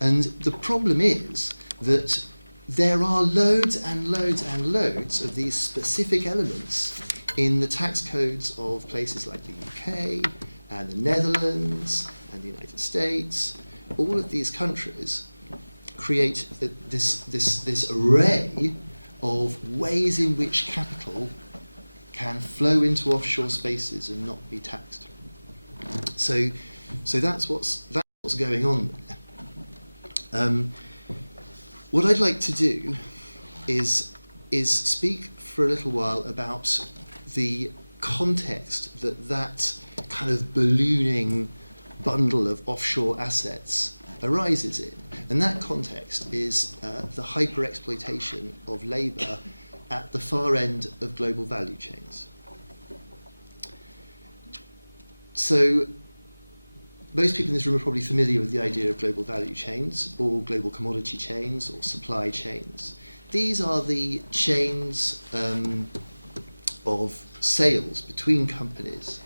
And the problem is that there are loads and loads and loads of these specific elements in the tax codes of places like the UK and the Netherlands and the United States. All of these countries create this array of ways in which capital can flow into offshore spaces and not be taxed. So that's what's going on there. What I'd like to do is speak for a little while about the context that kind of ballooning bundle of offshore assets arises in. And that context is the hyper-exploitation of labour at the far end of global value chains. So most people in this room are probably familiar with the idea of global value chains, or global commodity chains, or supply chains. These are the chains of sales between companies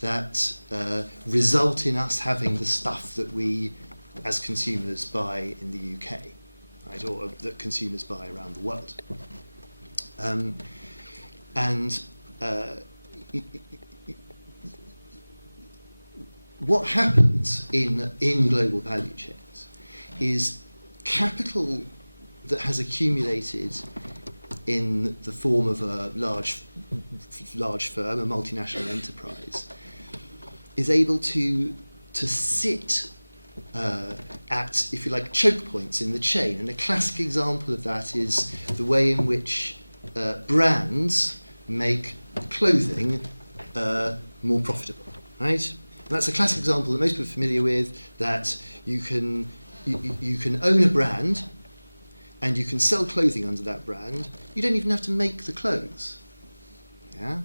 that result in us having the stuff that we, as consumers, buy in the UK, right, or that consumers buy around the world. What happens in global value chains is capital that has accumulated in the form of a large firm, a multinational enterprise, is able to sit at, if you like, choke points in the chain. And a classic example of that is the way in which brands make clothing more profitable, right? And that's a classic example that most people are familiar with, that you can own a brand and you can sell clothing under that brand. You don't even have to make the clothes. Yeah?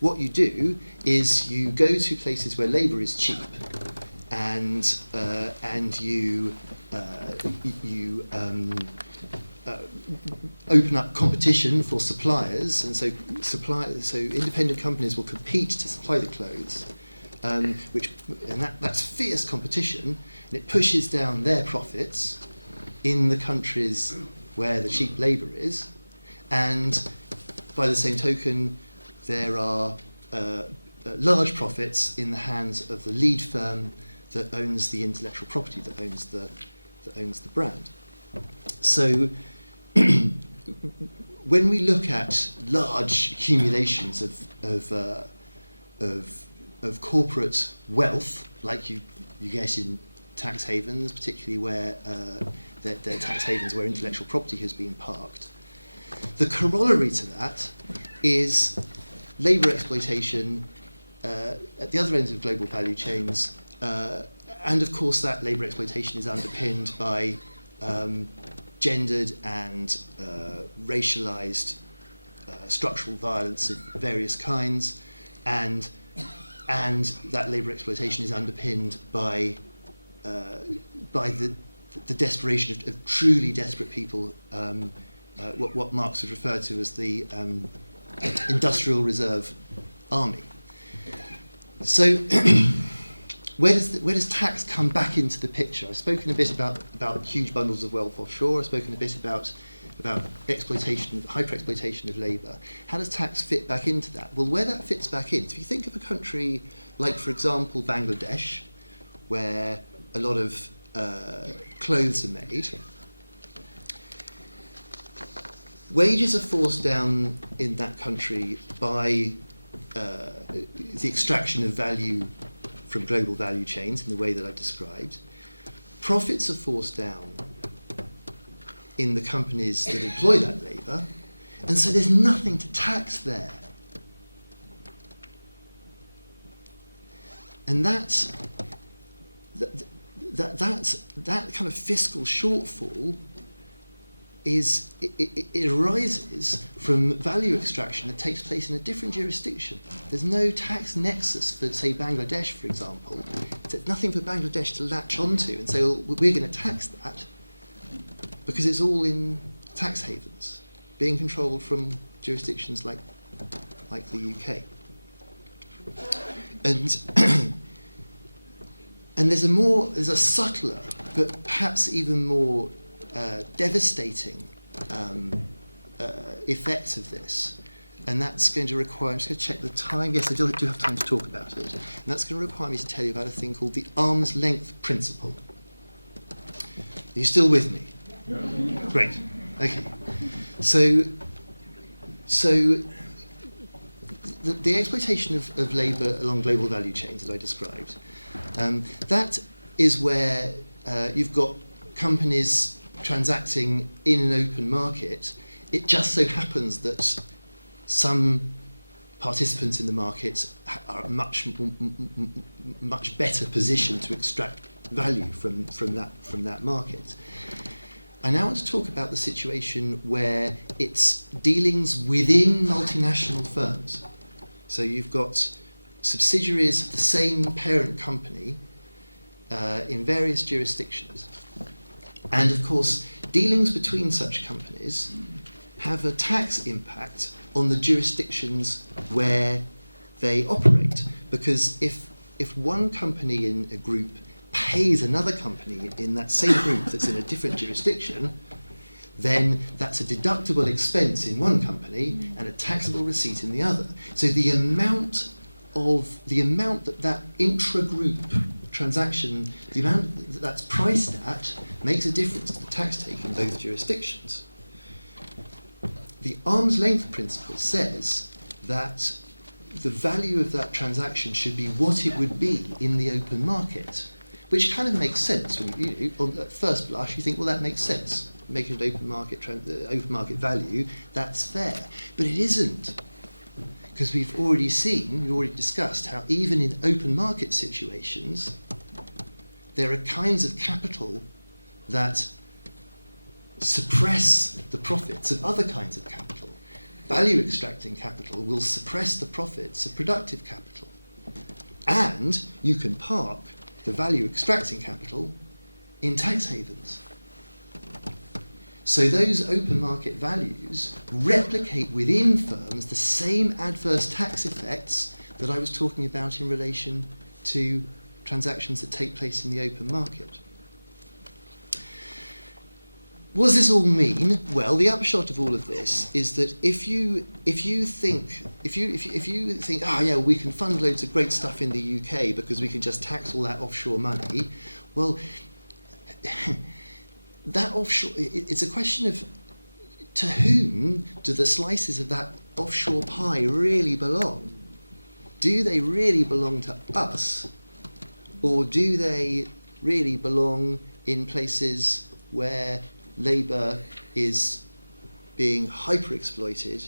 What you do is you go to places where labour is cheap, and you open up competition for suppliers, and so independent companies will compete to supply the clothes, that's fierce competition, and it pushes down their profits in the countries where the cheap labour is, and by the same token, there are large profits in the hands of the lead firm that owns the intellectual property, that owns the brand. So when we look at large accumulations of corporate wealth, like you get in tax havens, particularly where they're tax havens where intellectual property has been parked, the corollary to that is labour exploitation at the other ends of global value chains, and of course that labour exploitation is underpinned by gendered and racialised structural violence of various kinds, and that labour exploitation is underpinned by the desperation of truly desperate people, what Marx would refer to as the industrial reserve army. So where does tax come back into the picture? I've spoken a bit about huge bundles of wealth offshore. I've spoken a bit about exploitation, hyper-exploitation of labour. How does tax fit back into that? Well, where that fits back in, if you think of a country like, for example, Bangladesh, where a lot of clothes are made, wages are forced down in that country by the extraction of value from global value chains in the way that I've described. Profits are forced down in the companies that employ that labour, and so there's nothing to tax there. And that kind of fiscal shortfall it arises from value extraction that takes place in a different jurisdiction. There's no tax nexus for, say, Bangladesh, for example. There's nothing for Bangladesh to latch onto and say, well, we're going to tax that, because it's all in tax havens, being controlled from jurisdictions like the UK. And there's a subtler, but perhaps even more devastating effect of this, and that's going to require, I'm just going to check the time, yes, I do have time to talk about it, and that's going to require me to tell you about a thing called the arm's length principle. Are you still with me? Yeah. Great, okay. So the exploitation of labour along global value chains, as I described, that is where you've got companies transacting in an open market, it just so happens that some participants in the market are much better positioned to extract value from that market. I now want to talk about the situation where it's dealings within multinational firms. So you've got subsidiaries of the same parent company in various jurisdictions. And of course, dealings between such companies have a tax impact on the jurisdictions where they operate. Because if one company in a group pays another company in that same group that's in a different jurisdiction, then that's a deductible expense in one company and a taxable receipt in the other. So the amount that intra-group transaction, the amount that's priced at, makes a difference to the tax take in both jurisdictions. The arm's length principle says that the value of that transaction should be what it would be in the open market, which kind of makes sense. When on at first blush, you think, well, that makes sense. Making it open market value, that's fair. But it isn't. Because we've already discussed how even in open market situations, there are kinds of capital that suppress the profits of other kinds of capital. Value extracting capital will suppress the profits of productive capital. And you can park the value extracting capital in tax havens. So those open market values replicate within firms the same adverse tax effects that I was talking about in relation to transactions that take place in the open market. What does this all mean? Well, the upshot of all of this is that if you think, we can fund loads of great stuff in the UK because we can just tax all that offshore money, well, that offshore, it's a question of to whom do the slices of that offshore pie really belong? Do they really belong to us, or do they really belong in places where labour is being hyper-exploited,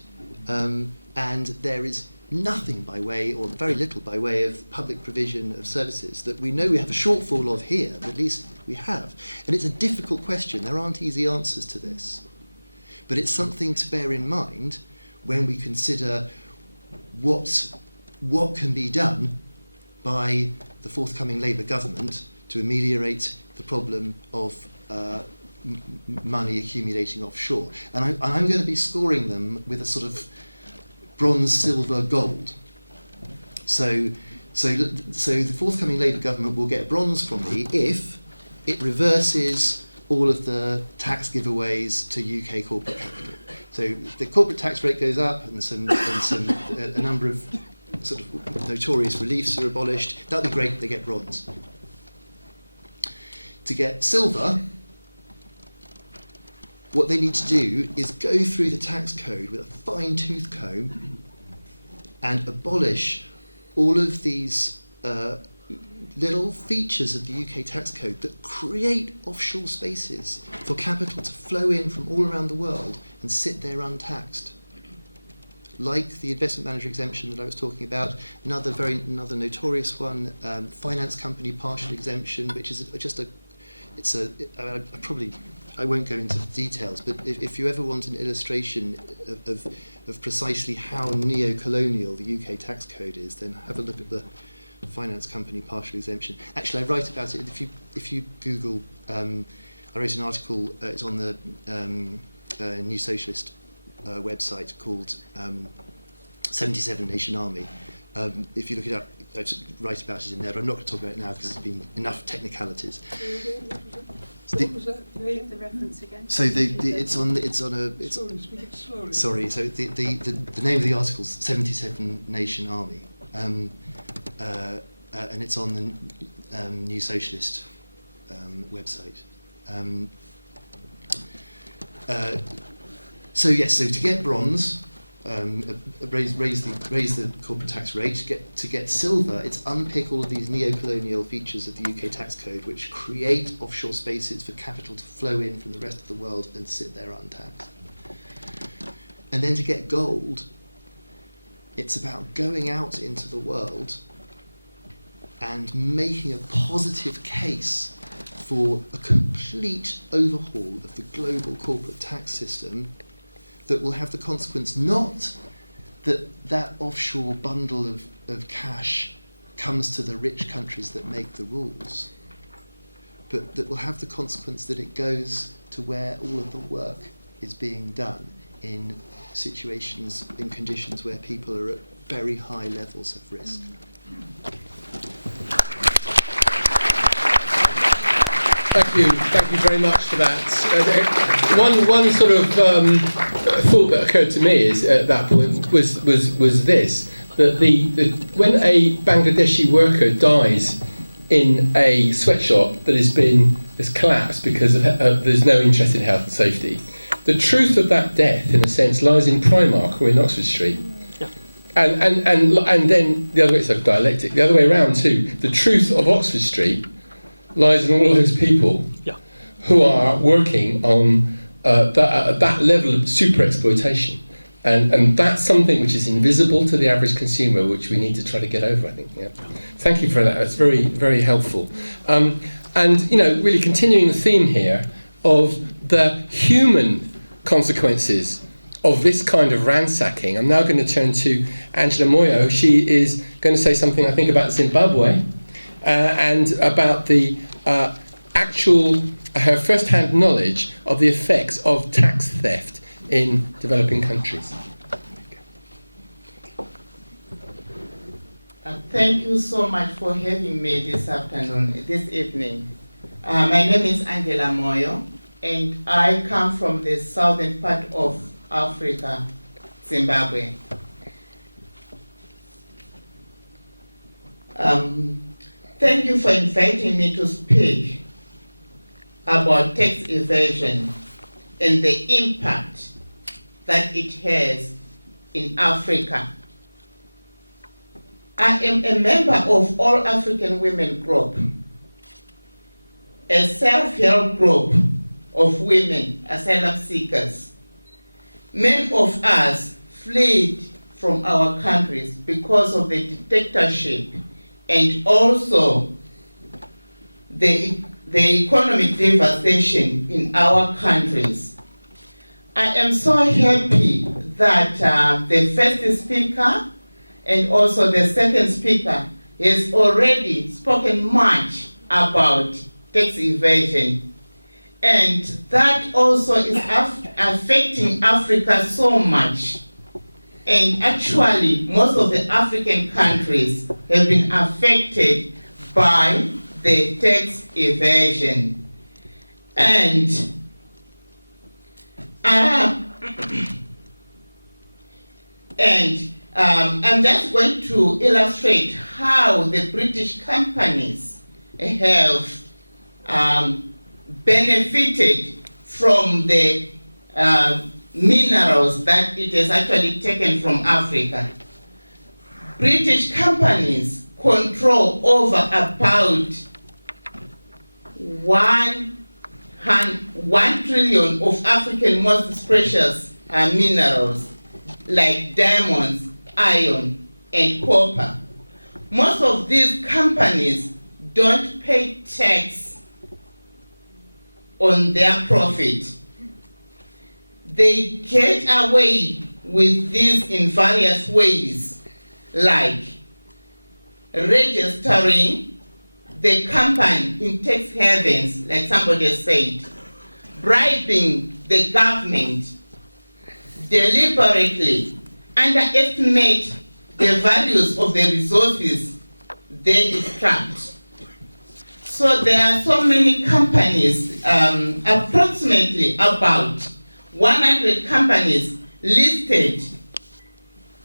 and there is nothing by way, or very little by way, of public provision of services that we know we have a shortfall of here, but at least we have. And it's a difficult question. There aren't easy answers to this. But it's something to bear in mind when we consider what can be done by the forthcoming Labour government to ameliorate the problem of money accumulating offshore. And I'm going to be scoring them with a sort of bronze, silver, gold. So the forthcoming Labour government will get bronze from me if it reverses all of the tax giveaways to UK corporate capital. So the corporate tax rate goes up, and a number of sort of notorious reliefs are abolished. That'll be great. They get bronze. To get silver, what they need to do is go through the tax code with a fine-tooth comb and abolish all of these little features of the UK tax code that create offshore spaces for capital to flow in from all around the world and sit there untaxed. Like the investment manager exemption that I was talking about, another notorious one, finance company partial exemption, which is I won't go into the details, but if you ever want an illustration of precisely how neo-colonial the UK tax code is, then have a look at the finance company partial exemption. Actually, I write about it. If you Google, I wrote an article. It's on the New Socialist website called 77 Nation Army. If you look it up, I just write about it in there, but I'm not going to talk about it now because there's been enough technicalities. What was that? Give the reference again. So it's on a. Sorry, speak it slowly. Sorry. So the name of the article is 77 Nation Army, and it's on the New Socialist website. So to get bronze, raise the corporate tax rate. To get silver, it's unpick all of these neo-colonial features of the UK tax code, which create offshore spaces for capital to flow in from the rest of the world and sit there untaxed. And then to get gold, it's about going out into the world and making a positive case for a complete overhaul of the global corporate tax system that will have the consequence not that offshore bundle of cash comes to the rich countries that make the rules, but that will have the consequence that it goes to where all of the work is being done in situations, in conditions where people are at very high levels of risk. Thank you very much for that. One sort of thought that occurred to me is at that point was this, that when a Bangladeshi worker dies in a sweatshop that has collapsed because there's no interest in health and safety, the truth of that death, in a sense, lies in Primark or in Oxford Street. Yeah. And then the other way, it's a dialectic, the other way around too, the truth of Oxford Street lies in all of those people who are working on that level of super exploitation. And that's something which is invisible to the average consumer, which we need to try to get over, I think. Yeah. Thank you for that. It's very, very helpful. And, really continuing the theme here of the human consequences of this kind of ransacking, I'm now going to turn to Angela Moyo. She is going to say something, I think, about Zimbabwe and about the her first-hand knowledge of the effects of tax theft in developing countries. Thank you so much for having me this evening. My name is Angela Moyo, and I come from the southern part of Africa, Zimbabwe. Thank you for inviting me to speak about tax evasion and the impact that it has in Africa. I am a member of All African Women Group, a self-help group of women asylum seekers. Many of us fled from our countries because of the dictatorship and also the economic devastation in our countries. I am so happy that the first speaker and also the second speaker has already spoken much about tax evasion. And that also is affecting Africa so much. And actually, most of the African countries have been affected by the tax evasion. And I'm just going to illustrate how the British companies have benefited from the minerals that it has actually taken from Africa. British companies control over about 1 trillion of African most precious minerals like diamonds, iron, and copper. Most of these companies don't pay tax on their profit. They get away with this in various ways, like registering the company in tax havens, like somebody said, bribing the government, deliberately underestimate the values of the resources they extract. So there are so many companies, approximately about 100 companies listed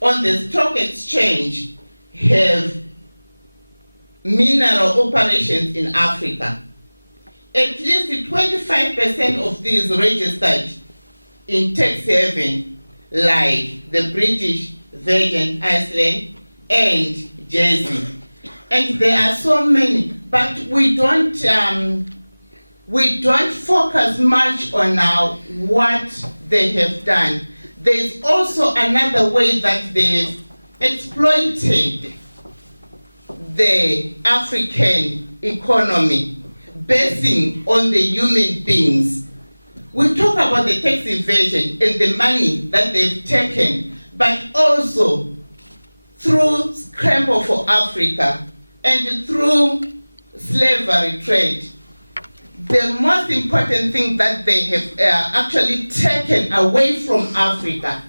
on the stock exchange have mineral operations in Africa. At least 25% of these registered in tax haven like the British Virgin Islands and Jersey. And there are so many, but we don't focus much on what they have done. There's also another way that they've exploited the African economy, basing on the human beings. We talk about the tax evasion and the money that they've taken, but also through Scramble for Africa and through slavery trade. The most important thing that they have actually taken away from Africa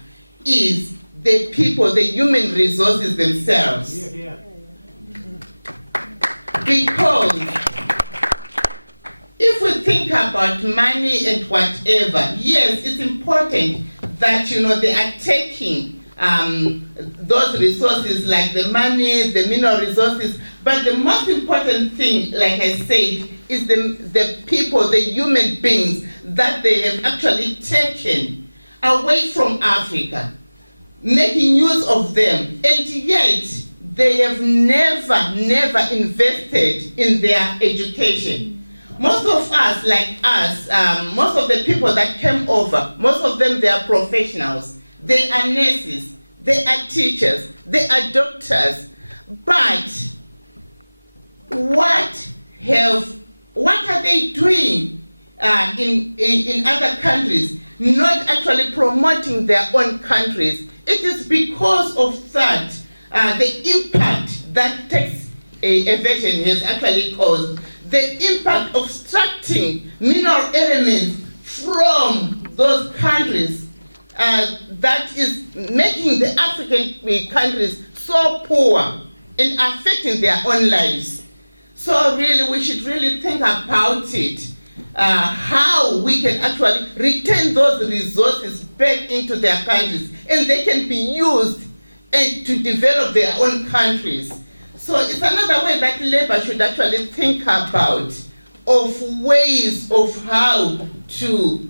is the people, the human resources themselves. Yeah. Because if we think about money and whatever, yes, it's important that they are taking those resources like the money, the mineral resources, but the most important thing, like I said, is the people, the human beings that they have actually taken away from Africa, making use of them, and yet they have never invested in their education. Most of us, like us, most of the people that came over, most of them, they are professionals. They are nurses, they are teachers, they are doctors. But what are they doing in other countries, not actually promoting their own countries? It is because of that, the impact that tax evasion has actually caused, the impact of extracting mineral elements from those countries that is making the African countries so poor and affecting their own lives. So really, we should really think about it, how we can actually return those resources back into their countries, and they can be used to develop their own countries. So it's another way that labor should actually think about, of ways of how to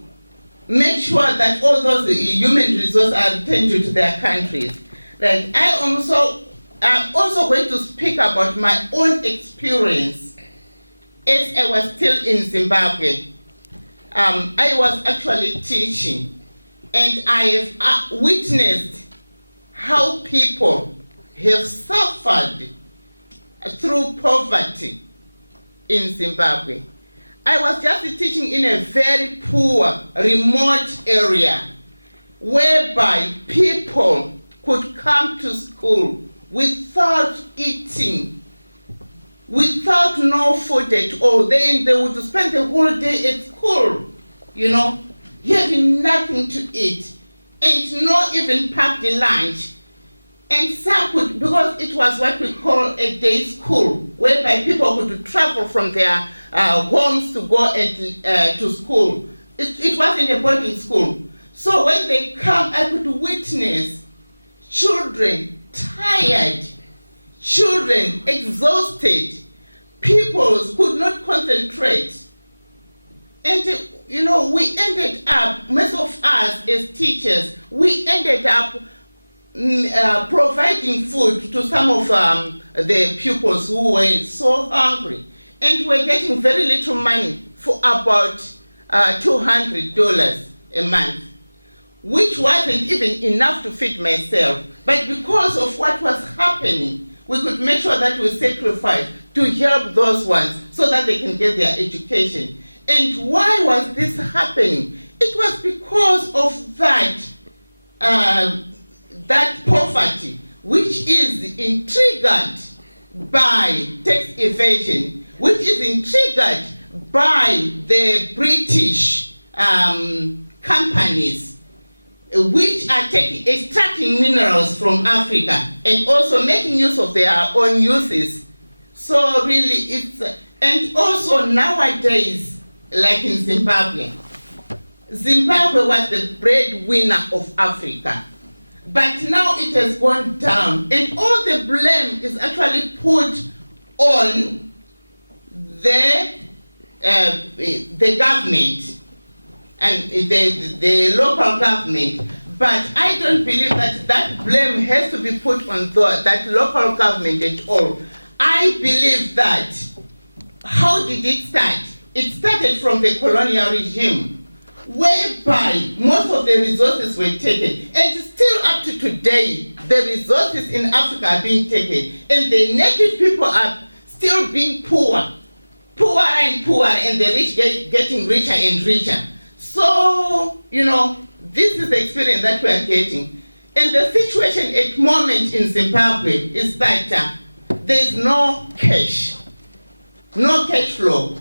make sure that all those human resources are returned to their countries. Like I'm also going to speak about my own experience as I was still in Zimbabwe. I was actually teaching, and I have witnessed how people have suffered through poverty in Zimbabwe. I was just teaching in a very poor, remote area, whereby people could come to school without eating, without no food at all. Then they would spend the whole day at school, having nothing to eat, and not even packed lunch. And some could, because it was what we call a day school, whereby people could travel from their homes to go and to school. It wasn't a boarding school. So when they come, I could witness children tired, children exhausted, people could not concentrate. And we ended up, most of us as teachers, we ended up providing food to some of the pupils who were so hungry, and were getting very little money, for about $200 a month, which wasn't even enough to feed myself. But because of what was happening, we could make sure that we sacrifice to help those ones so that they can get their education. And why was this happening? It was because of that poverty, which is intrigued by tax evasion, which is intrigued by the British companies, which are extracting minerals from Africa and also making use of their own uses. So really and also nowadays, like in Zimbabwe was the breadwinner of Africa. But now it has gone down, and all the blame is actually put on the government and the local government. But I don't believe that that blame has to be put on that local government at all. I believe that, how did it start? It started from the colonial regime, whereby most of the resources were taken. And still up to today, the resources in Africa are being taken. And the native people are still being poorer and poorer, and the rich getting richer and richer. So, this is the experience that we are getting. And the situation at the moment in Zimbabwe is that there's no cash flow,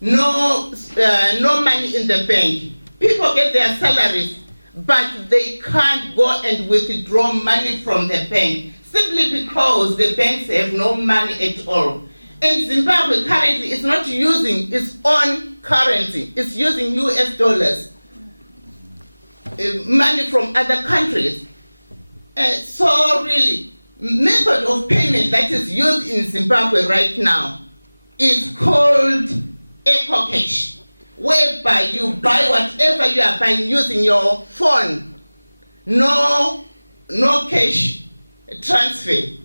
no money in the bank. People get their salaries, but they can't go and withdraw money from the bank simply because the banks have no money at all. And Zimbabwe currently is not using its own currency, it's using US dollars, money from other countries. So really, method of payment that is used in Zimbabwe right now is called EcoCash, whereby you buy whatever you are buying using your phone, no cash transfer.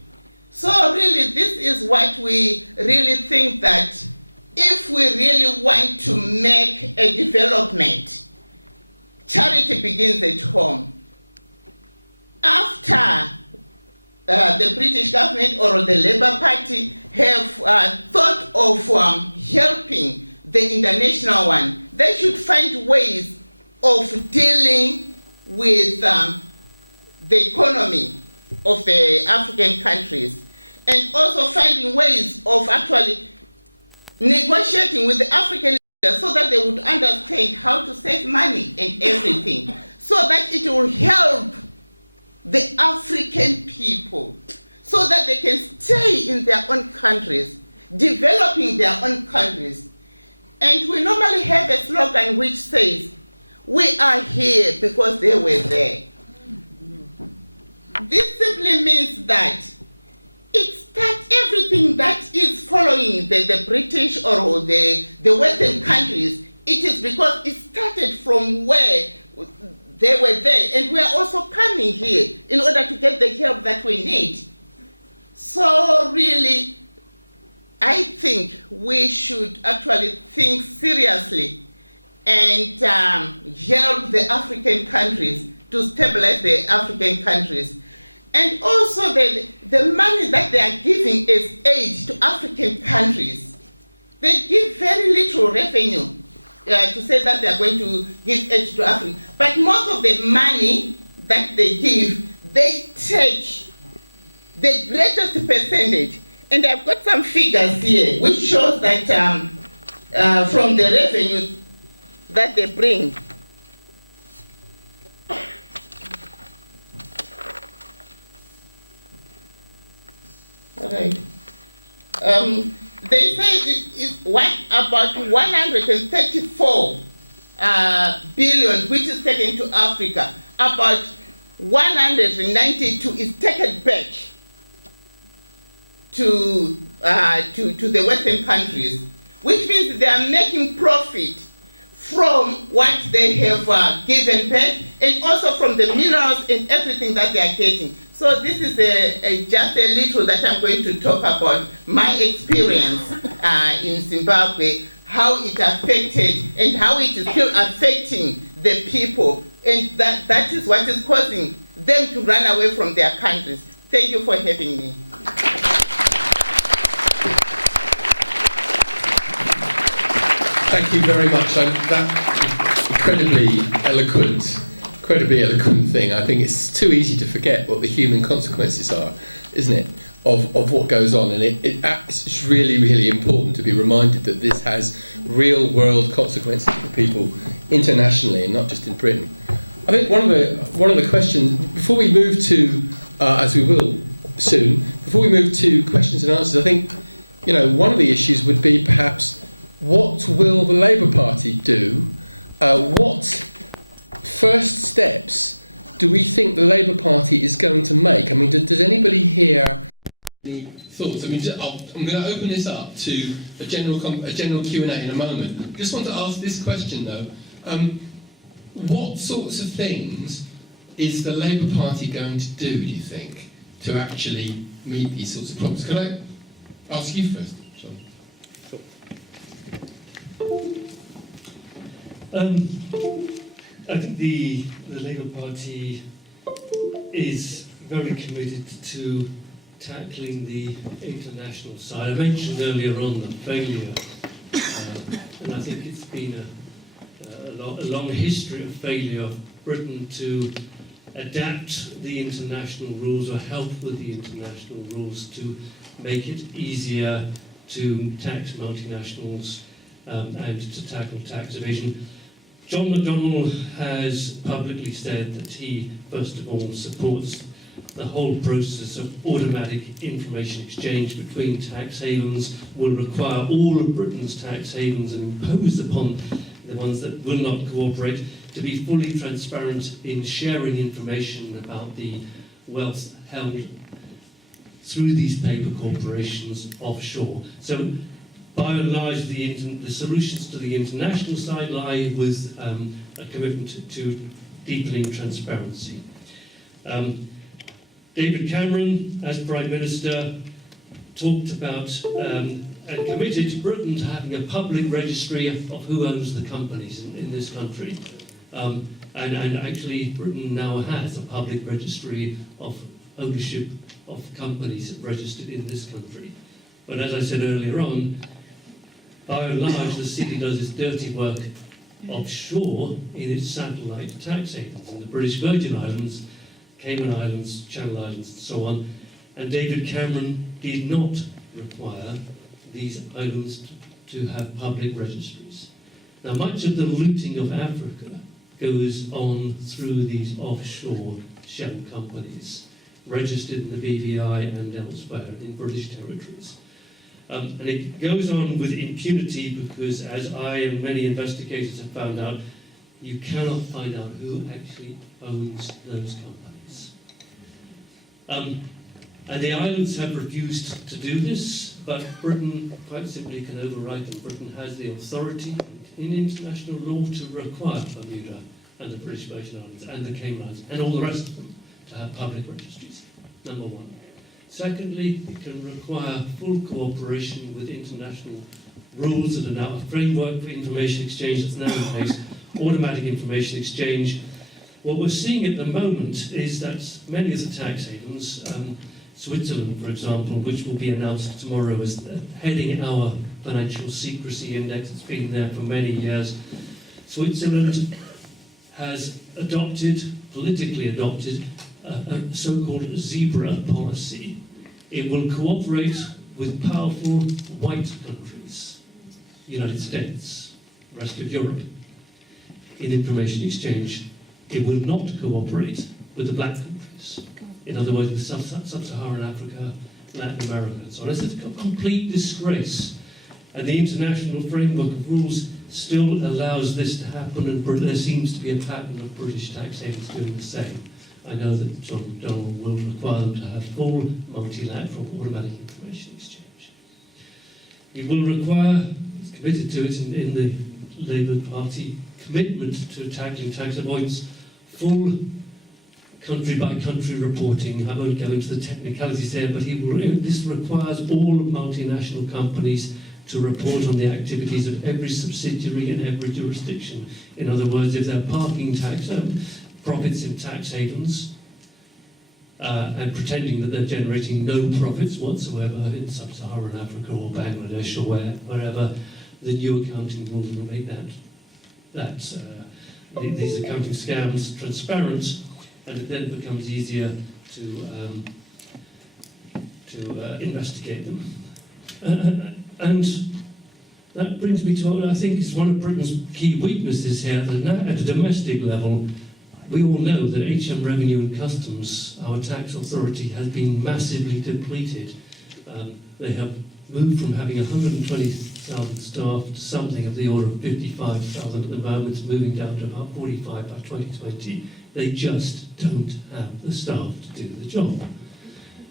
So really, this is what we really think, that if we really want to make a development, charity begins at home. After the British government or the Labour Party have thought of helping the international one, they should find ways of dealing with the economy of the African countries, and also finding ways of actually negotiating with the African leaders so that they would understand how to save money and everything, so that it will help the African people, so that they can stay in their own countries, developing their own countries. And we normally have a slogan which says, "We are here because they were there." This simply means that it starts everything that is following the British or the Western countries. It is because it started from where they were there, and we are also coming here in order to get the help that we need. So really, I think we should actually think seriously and help the African countries to stabilize the African countries. And also the money that they are giving as aid to African countries, they give very little revenue to say that they are going to give aid to Africa. But most of the money that they give, they take the greatest percentage. And I've got some figures here which shows that from the revenue that they bring, all right. They say it's about 134 billion which is taken to Africa. About 192 is taken back to the Western countries, which means they are making profit from what they have given back, and also from the minerals and everything that they are getting. So this is just a little that I'm going to talk about my experience in Zimbabwe, how it affected and how it is still affecting the people, and that is what is causing them to run away from their countries. Thank you for having me. Thank you very much. That incredibly eloquent thing. I think it's too easy to forget what the human consequences are, isn't it, of what goes on. And it's really, really important to be reminded that this has real world consequences for people internationally and not just in Britain. I think one of the questions, before we move to, as we will soon, before we move to questions and answers, I think, one of the issues would be perhaps, what will the Labour Party do? What first steps do we think the Labour Party is going to make? I mean, does anybody here any thoughts? I mean, I'm going to open this up to a general Q&A in a moment. Just want to ask this question though: what sorts of things is the Labour Party going to do you think, to actually meet these sorts of problems? Can I ask you first? Sorry. I think the Labour Party is very committed to tackling the international side. I mentioned earlier on the failure, and I think it's been a long history of failure of Britain to adapt the international rules or help with the international rules to make it easier to tax multinationals and to tackle tax evasion. John McDonnell has publicly said that he, first of all, supports the whole process of automatic information exchange between tax havens, will require all of Britain's tax havens and impose upon the ones that will not cooperate to be fully transparent in sharing information about the wealth held through these paper corporations offshore. So, by and large, the solutions to the international side lie with a commitment to deepening transparency. David Cameron, as Prime Minister, talked about and committed Britain to having a public registry of who owns the companies in this country. And actually, Britain now has a public registry of ownership of companies registered in this country. But as I said earlier on, by and large, the city does its dirty work offshore in its satellite tax havens in the British Virgin Islands, Cayman Islands, Channel Islands, and so on. And David Cameron did not require these islands to have public registries. Now, much of the looting of Africa goes on through these offshore shell companies, registered in the BVI and elsewhere in British territories. And it goes on with impunity because, as I and many investigators have found out, you cannot find out who actually owns those companies. And the islands have refused to do this, but Britain quite simply can override them. Britain has the authority in international law to require Bermuda and the British Virgin Islands and the Cayman Islands and all the rest of them to have public registries, number one. Secondly, it can require full cooperation with international rules that are now a framework for information exchange that's now in place, automatic information exchange. What we're seeing at the moment is that many of the tax havens, Switzerland, for example, which will be announced tomorrow as heading our financial secrecy index, it's been there for many years. Switzerland has politically adopted, a so-called zebra policy. It will cooperate with powerful white countries, the United States, the rest of Europe, in information exchange. It will not cooperate with the black countries. In other words, Sub-Saharan Africa, Latin America, and so on. It's a complete disgrace. And the international framework of rules still allows this to happen, and there seems to be a pattern of British tax havens doing the same. I know that John McDonnell will require them to have full multilateral automatic information exchange. It will require, it's committed to it in the Labour Party commitment to tackling tax avoidance, full country-by-country reporting. I won't go into the technicalities there, but this requires all multinational companies to report on the activities of every subsidiary in every jurisdiction. In other words, if they're parking profits in tax havens and pretending that they're generating no profits whatsoever in Sub-Saharan Africa or Bangladesh or wherever, the new accounting rules will make these accounting scams transparent, and it then becomes easier to investigate them. And that brings me to what I think is one of Britain's key weaknesses here. That at a domestic level, we all know that HM Revenue and Customs, our tax authority, has been massively depleted. They have moved from having 120,000 staff to something of the order of 55,000 at the moment, moving down to about 45 by 2020. They just don't have the staff to do the job.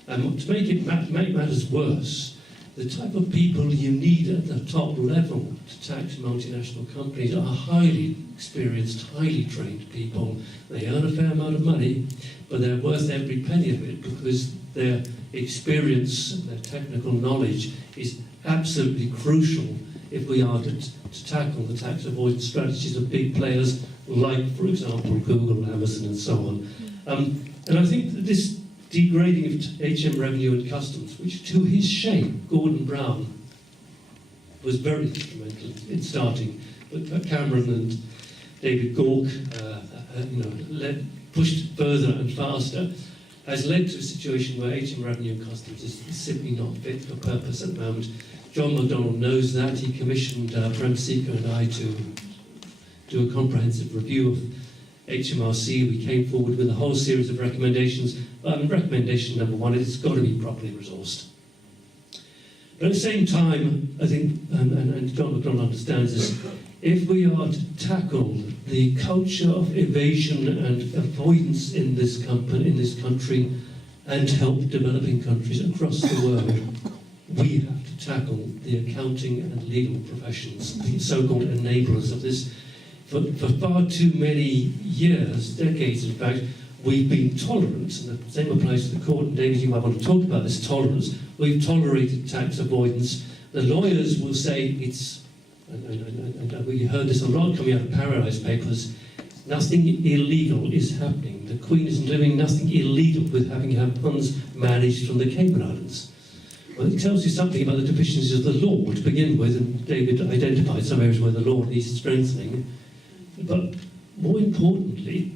And to make matters worse, the type of people you need at the top level to tax multinational companies are highly experienced, highly trained people. They earn a fair amount of money, but they're worth every penny of it because their experience and their technical knowledge is absolutely crucial if we are to tackle the tax avoidance strategies of big players like, for example, Google, Amazon, and so on. And I think that this degrading of HM revenue and customs, which to his shame, Gordon Brown was very instrumental in starting, but Cameron and David Gauke pushed further and faster, has led to a situation where HM revenue and customs is simply not fit for purpose at the moment. John McDonnell knows that. He commissioned Francisco and I to do a comprehensive review of HMRC. We came forward with a whole series of recommendations. Recommendation number one is it's got to be properly resourced. But at the same time, I think, and John McDonnell understands this, if we are to tackle the culture of evasion and avoidance in this country and help developing countries across the world, we have to tackle the accounting and legal professions, the so-called enablers of this. For far too many years, decades in fact, we've been tolerant, and the same applies to the court, and David, you might want to talk about this tolerance. We've tolerated tax avoidance. The lawyers will say it's, and we heard this a lot coming out of Paradise Papers, nothing illegal is happening. The Queen isn't doing nothing illegal with having her funds managed from the Cayman Islands. Well, it tells you something about the deficiencies of the law to begin with, and David identified some areas where the law needs strengthening. But more importantly,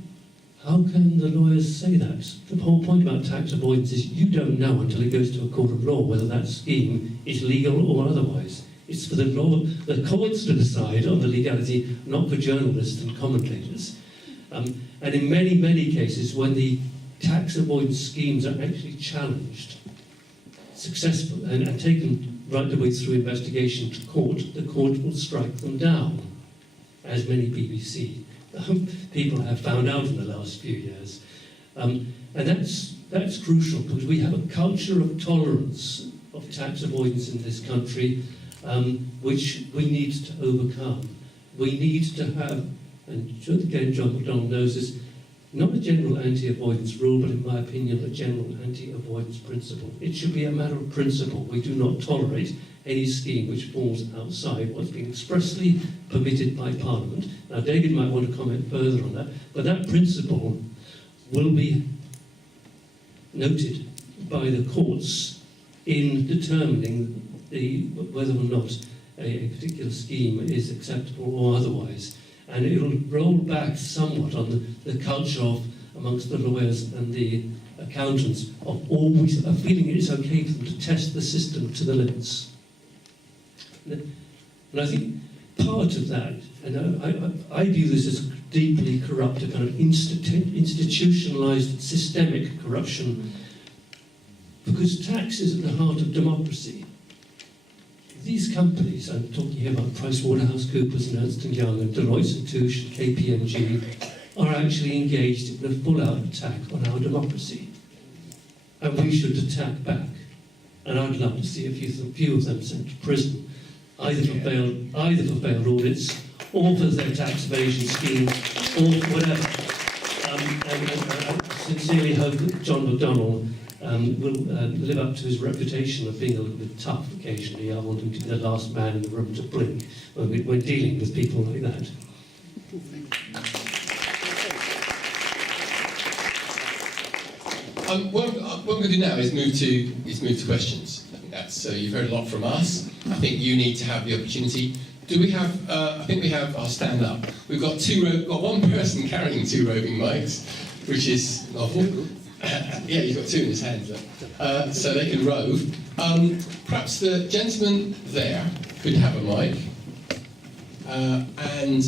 how can the lawyers say that? The whole point about tax avoidance is you don't know until it goes to a court of law whether that scheme is legal or otherwise. It's for the courts to decide on the legality, not for journalists and commentators. And in many, many cases, when the tax avoidance schemes are actually challenged, successful, and taken right the way through investigation to court, the court will strike them down, as many BBC people have found out in the last few years. And that's crucial because we have a culture of tolerance of tax avoidance in this country, which we need to overcome. We need to have, and again John McDonnell knows this, not a general anti-avoidance rule, but in my opinion, a general anti-avoidance principle. It should be a matter of principle. We do not tolerate any scheme which falls outside what's been expressly permitted by Parliament. Now, David might want to comment further on that, but that principle will be noted by the courts in determining whether or not a particular scheme is acceptable or otherwise. And it'll roll back somewhat on the culture of, amongst the lawyers and the accountants, of always feeling it's okay for them to test the system to the limits. And I think part of that, and I view this as deeply corrupt, a kind of institutionalized systemic corruption, because tax is at the heart of democracy. These companies, I'm talking here about PricewaterhouseCoopers and Ernst & Young and Deloitte & Touche and KPMG, are actually engaged in a full-out attack on our democracy. And we should attack back. And I'd love to see a few of them sent to prison, either for failed audits, or for their tax evasion scheme, or whatever. And I sincerely hope that John McDonnell will live up to his reputation of being a little bit tough occasionally. I want him to be the last man in the room to blink when dealing with people like that. What I'm going to do now is move to questions. I think that's you've heard a lot from us. I think you need to have the opportunity. Do we have? I think we have our stand up. We've got one person carrying two roving mics, which is novel. Yeah, he's got two in his hands, so they can rove. Perhaps the gentleman there could have a mic, and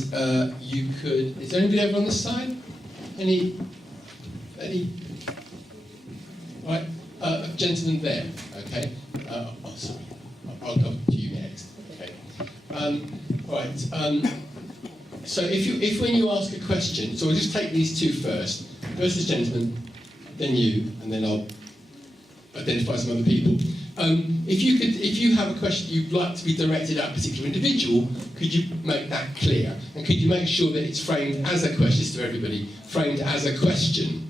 you could. Is there anybody over on this side? Any? Right, gentleman there. Okay. Sorry, I'll come to you next. Okay. Right. So if when you ask a question, so we'll just take these two first. First this gentleman, then you, and then I'll identify some other people. If you have a question you'd like to be directed at a particular individual, could you make that clear? And could you make sure that it's framed as a question, to everybody, framed as a question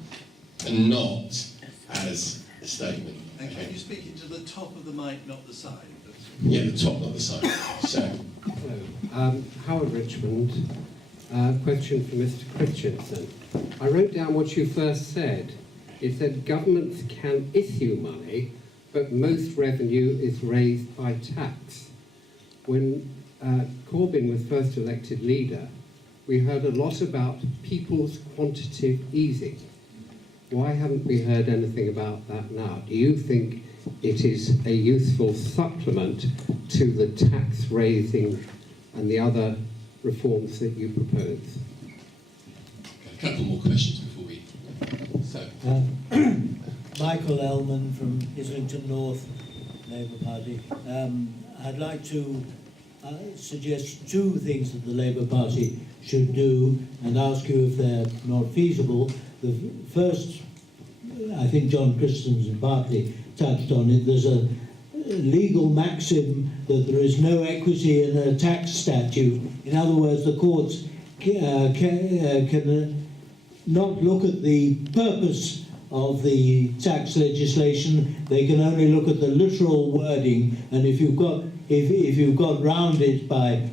and not as a statement? And can you speak into the top of the mic, not the side? Yeah, the top, not the side. So. Hello, Howard Richmond. Question for Mr. Christensen. I wrote down what you first said. You said governments can issue money, but most revenue is raised by tax. When Corbyn was first elected leader, we heard a lot about people's quantitative easing. Why haven't we heard anything about that now? Do you think it is a useful supplement to the tax raising and the other reforms that you propose? A couple more questions before we... So. Michael Ellman from Islington North, Labour Party. I'd like to suggest two things that the Labour Party should do and ask you if they're not feasible. The first, I think John Christensen partly touched on it, there's a legal maxim that there is no equity in a tax statute. In other words, the courts can not look at the purpose of the tax legislation. They can only look at the literal wording, and if you've got round it by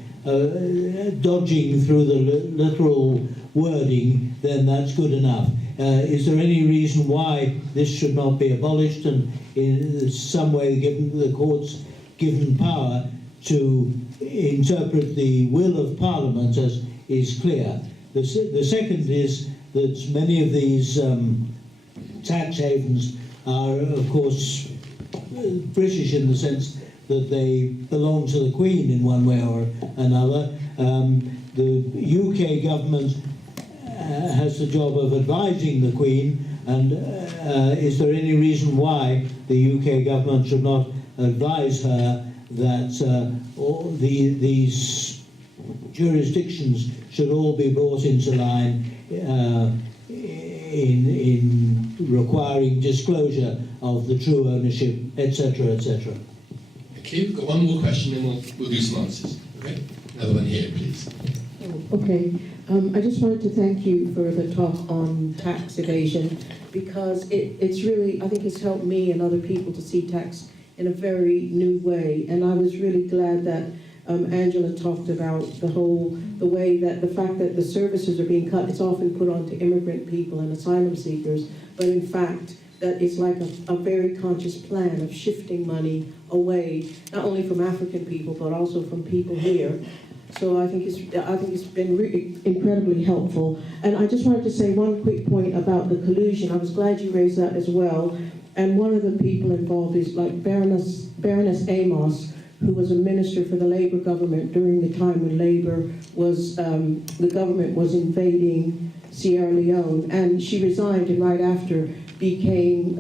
dodging through the literal wording, then that's good enough. Is there any reason why this should not be abolished and in some way given the courts given power to interpret the will of Parliament as is clear? The second is that many of these tax havens are, of course, British in the sense that they belong to the Queen in one way or another. The UK government has the job of advising the Queen, and is there any reason why the UK government should not advise her that these jurisdictions should all be brought into line in requiring disclosure of the true ownership, etc., etc.? Thank you. We've got one more question, then we'll do some answers. Okay? Another one here, please. Okay. I just wanted to thank you for the talk on tax evasion, because it's really, I think it's helped me and other people to see tax in a very new way. And I was really glad that Angela talked about the way that the fact that the services are being cut, it's often put onto immigrant people and asylum seekers, but in fact, that it's like a very conscious plan of shifting money away, not only from African people, but also from people here. So I think it's been really incredibly helpful. And I just wanted to say one quick point about the collusion. I was glad you raised that as well. And one of the people involved is like Baroness Amos, who was a minister for the Labour government during the time when Labour was, the government was invading Sierra Leone. And she resigned and right after became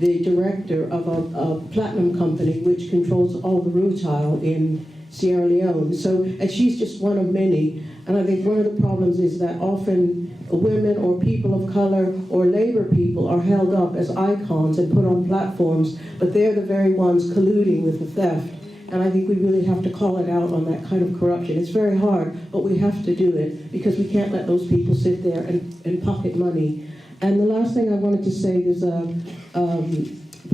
the director of a platinum company which controls all the rutile in Sierra Leone. So, and she's just one of many. And I think one of the problems is that often women or people of color or labor people are held up as icons and put on platforms, but they're the very ones colluding with the theft. And I think we really have to call it out on that kind of corruption. It's very hard, but we have to do it because we can't let those people sit there and pocket money. And the last thing I wanted to say is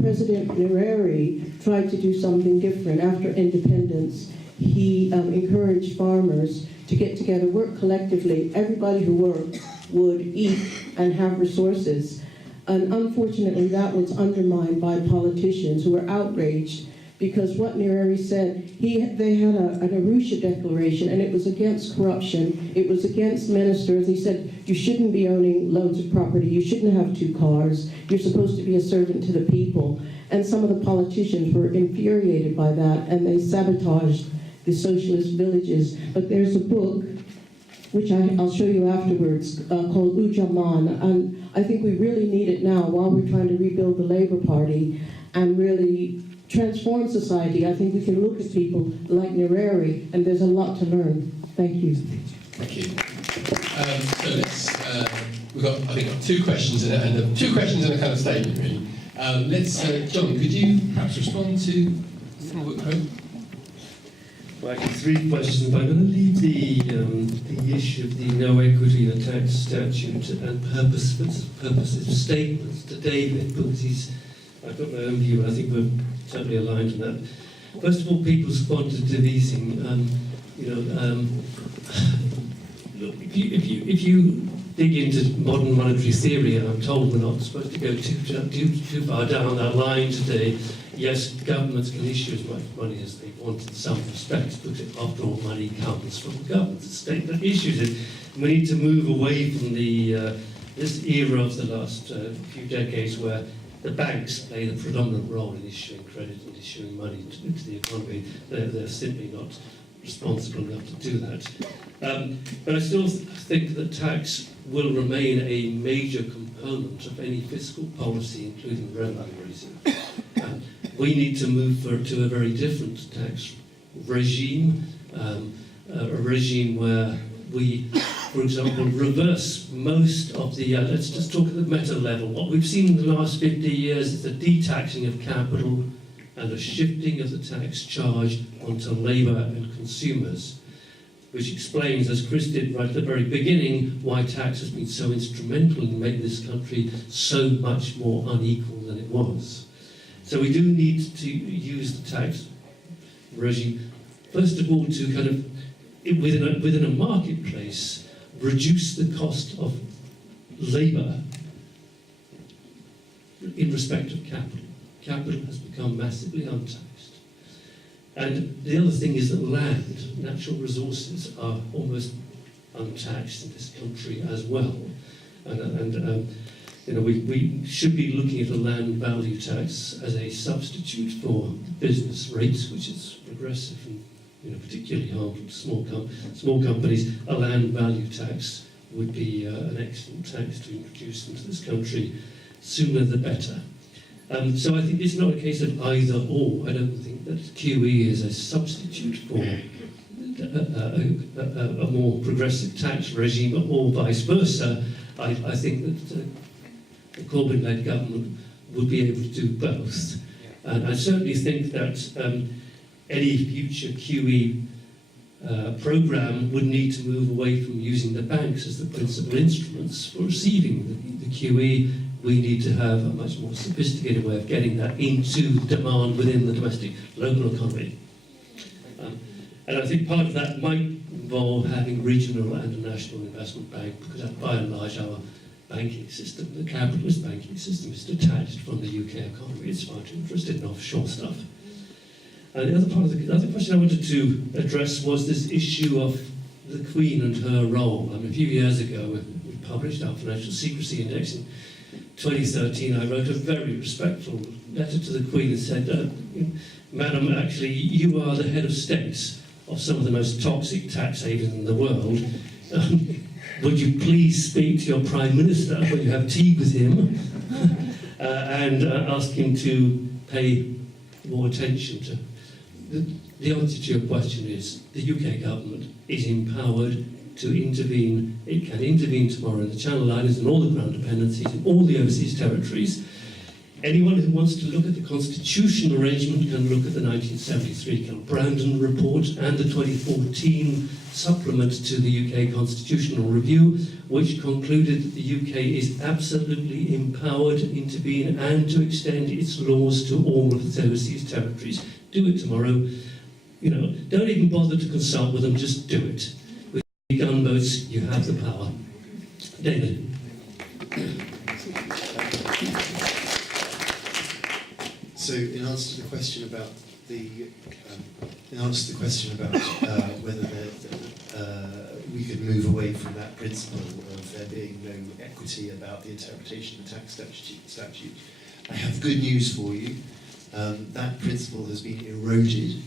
President Nyerere tried to do something different after independence. He encouraged farmers to get together, work collectively. Everybody who worked would eat and have resources. And unfortunately, that was undermined by politicians who were outraged because what Nyerere said, they had an Arusha declaration, and it was against corruption. It was against ministers. He said, you shouldn't be owning loads of property. You shouldn't have 2 cars. You're supposed to be a servant to the people. And some of the politicians were infuriated by that, and they sabotaged the socialist villages. But there's a book, which I'll show you afterwards, called Ujaman. And I think we really need it now while we're trying to rebuild the Labour Party and really transform society. I think we can look at people like Nyerere, and there's a lot to learn. Thank you. Thank you. So let's, we've got, I think, 2 questions and 2 questions and a kind of statement, really. John, could you perhaps respond to some of what we've heard? Right, three questions. I'm going to leave the issue of the no equity in the tax statute and purposive statements to David, because I've got my own view, and I think we're totally aligned on that. First of all, people's quantitative easing. Look, if you dig into modern monetary theory, and I'm told we're not supposed to go too far down that line today. Yes, governments can issue as much money as they want in some respects, but after all, money comes from the government. It's the state that issues it. We need to move away from this era of the last few decades where the banks play the predominant role in issuing credit and issuing money into the economy. They're simply not responsible enough to do that. But I still think that tax will remain a major component of any fiscal policy, including revenue raising. We need to move to a very different tax regime, a regime where we, for example, reverse most of the, let's just talk at the meta level. What we've seen in the last 50 years is the detaxing of capital and a shifting of the tax charge onto labour and consumers, which explains, as Chris did right at the very beginning, why tax has been so instrumental in making this country so much more unequal than it was. So we do need to use the tax regime, first of all, to kind of, within a marketplace, reduce the cost of labour in respect of capital. Capital has become massively untaxed. And the other thing is that land, natural resources, are almost untaxed in this country as well. We should be looking at a land value tax as a substitute for business rates, which is progressive and particularly harmful to small companies. A land value tax would be an excellent tax to introduce into this country sooner the better. So I think it's not a case of either or. I don't think that QE is a substitute for a more progressive tax regime, or vice versa. I think that the Corbyn-led government would be able to do both. And I certainly think that any future QE programme would need to move away from using the banks as the principal instruments for receiving the QE. We need to have a much more sophisticated way of getting that into demand within the domestic local economy. And I think part of that might involve having regional and a national investment bank, because by and large our banking system, the capitalist banking system, is detached from the UK economy. It's far too interested in offshore stuff. And the other question I wanted to address was this issue of the Queen and her role. A few years ago, we published our Financial Secrecy Index. In 2013, I wrote a very respectful letter to the Queen and said, Madam, actually, you are the head of state of some of the most toxic tax havens in the world. Would you please speak to your Prime Minister when you have tea with him and ask him to pay more attention to... The answer to your question is the UK government is empowered to intervene. It can intervene tomorrow in the Channel Islands and all the ground dependencies in all the overseas territories. Anyone who wants to look at the constitutional arrangement can look at the 1973 Brandon report and the 2014 supplement to the UK Constitutional Review, which concluded that the UK is absolutely empowered to intervene and to extend its laws to all of its overseas territories. Do it tomorrow. Don't even bother to consult with them, just do it. With gunboats, you have the power. David. So, in answer to the question about whether we could move away from that principle of there being no equity about the interpretation of the tax statute, I have good news for you. That principle has been eroded,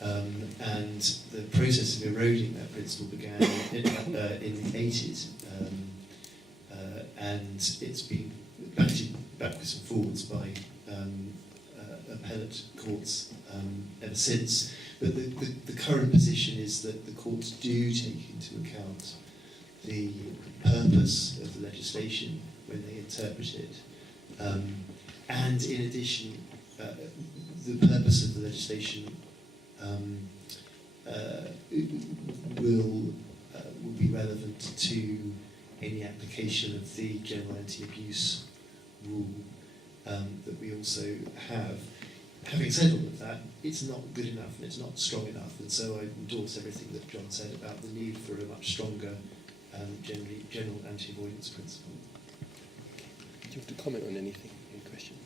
and the process of eroding that principle began in the 80s, and it's been batted backwards and forwards by appellate courts ever since. But the current position is that the courts do take into account the purpose of the legislation when they interpret it. And in addition, the purpose of the legislation will be relevant to any application of the general anti-abuse rule that we also have. Having said all of that, it's not good enough and it's not strong enough, and so I endorse everything that John said about the need for a much stronger general anti-avoidance principle. Do you have to comment on anything in question?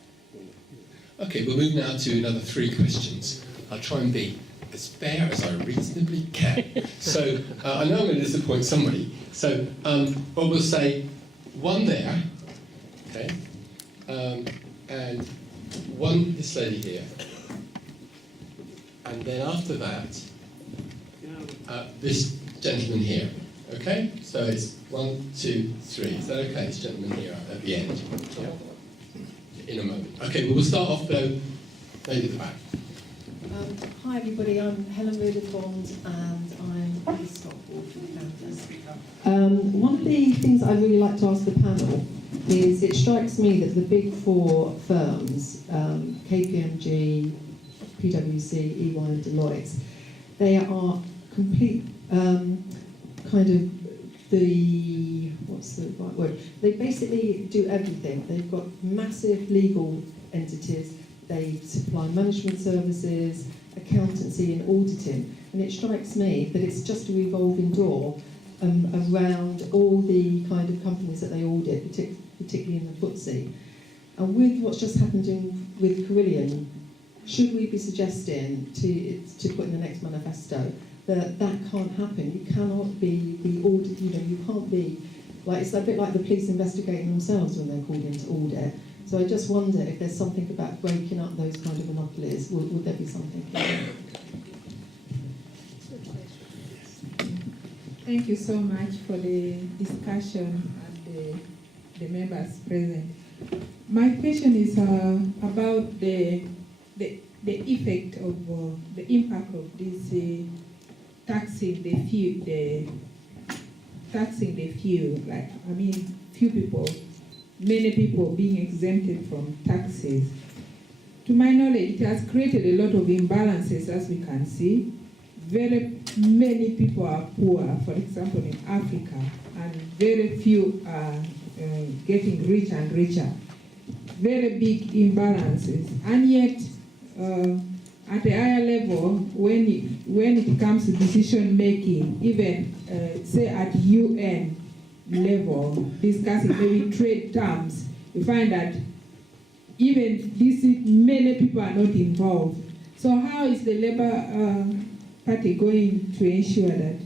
Okay, we'll move now to another 3 questions. I'll try and be as fair as I reasonably can. So I know I'm going to disappoint somebody. So well, we'll say 1 there, okay, and 1 this lady here, and then after that, this gentleman here. Okay, so it's 1, 2, 3. Is that okay? This gentleman here at the end. Yeah. In a moment. Okay, well, we'll start off though. Lady at the back. Hi everybody, I'm Helen Bond and I'm on the stock board for Camden. One of the things I'd really like to ask the panel is it strikes me that the big 4 firms, KPMG, PwC, EY and Deloitte, they are complete kind of the, what's the right word? They basically do everything. They've got massive legal entities. They supply management services, accountancy and auditing. And it strikes me that it's just a revolving door around all the kind of companies that they audit, particularly in the FTSE. And with what's just happened with Carillion, should we be suggesting to put in the next manifesto that can't happen? You cannot be the audit, you can't be, like, it's a bit like the police investigating themselves when they're called in to audit. So I just wonder if there's something about breaking up those kind of monopolies. Would there be something? Thank you so much for the discussion and the members present. My question is about the effect of the impact of this taxing the few. Like, I mean, many people being exempted from taxes. To my knowledge, it has created a lot of imbalances, as we can see. Very many people are poor, for example, in Africa, and very few are getting richer and richer. Very big imbalances. And yet, at a higher level, when it comes to decision making, even say at UN level, discussing maybe trade terms, you find that even many people are not involved. So how is the Labour Party going to ensure that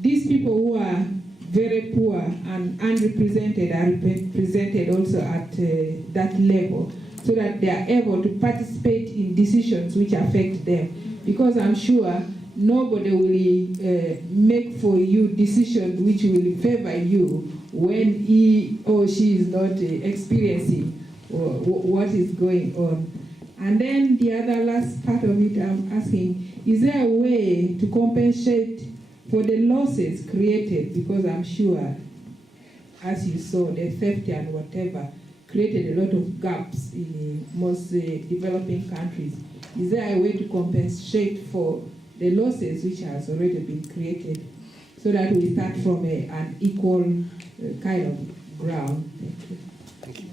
these people who are very poor and unrepresented are represented also at that level, so that they are able to participate in decisions which affect them? Because I'm sure nobody will make for you decisions which will favor you when he or she is not experiencing what is going on. And then the other last part of it, I'm asking, is there a way to compensate for the losses created? Because I'm sure, as you saw, the theft and whatever created a lot of gaps in most developing countries. Is there a way to compensate for the losses which has already been created, so that we start from an equal kind of ground? Thank you.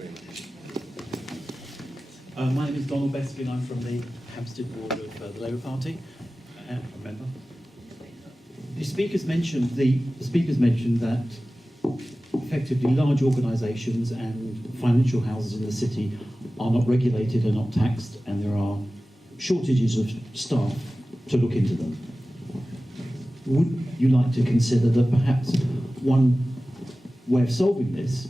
My name is Donald Beskin. I'm from the Hampstead Board of the Labour Party. Member. The speakers mentioned that effectively large organisations and financial houses in the city are not regulated and not taxed, and there are shortages of staff to look into them. Would you like to consider that perhaps one way of solving this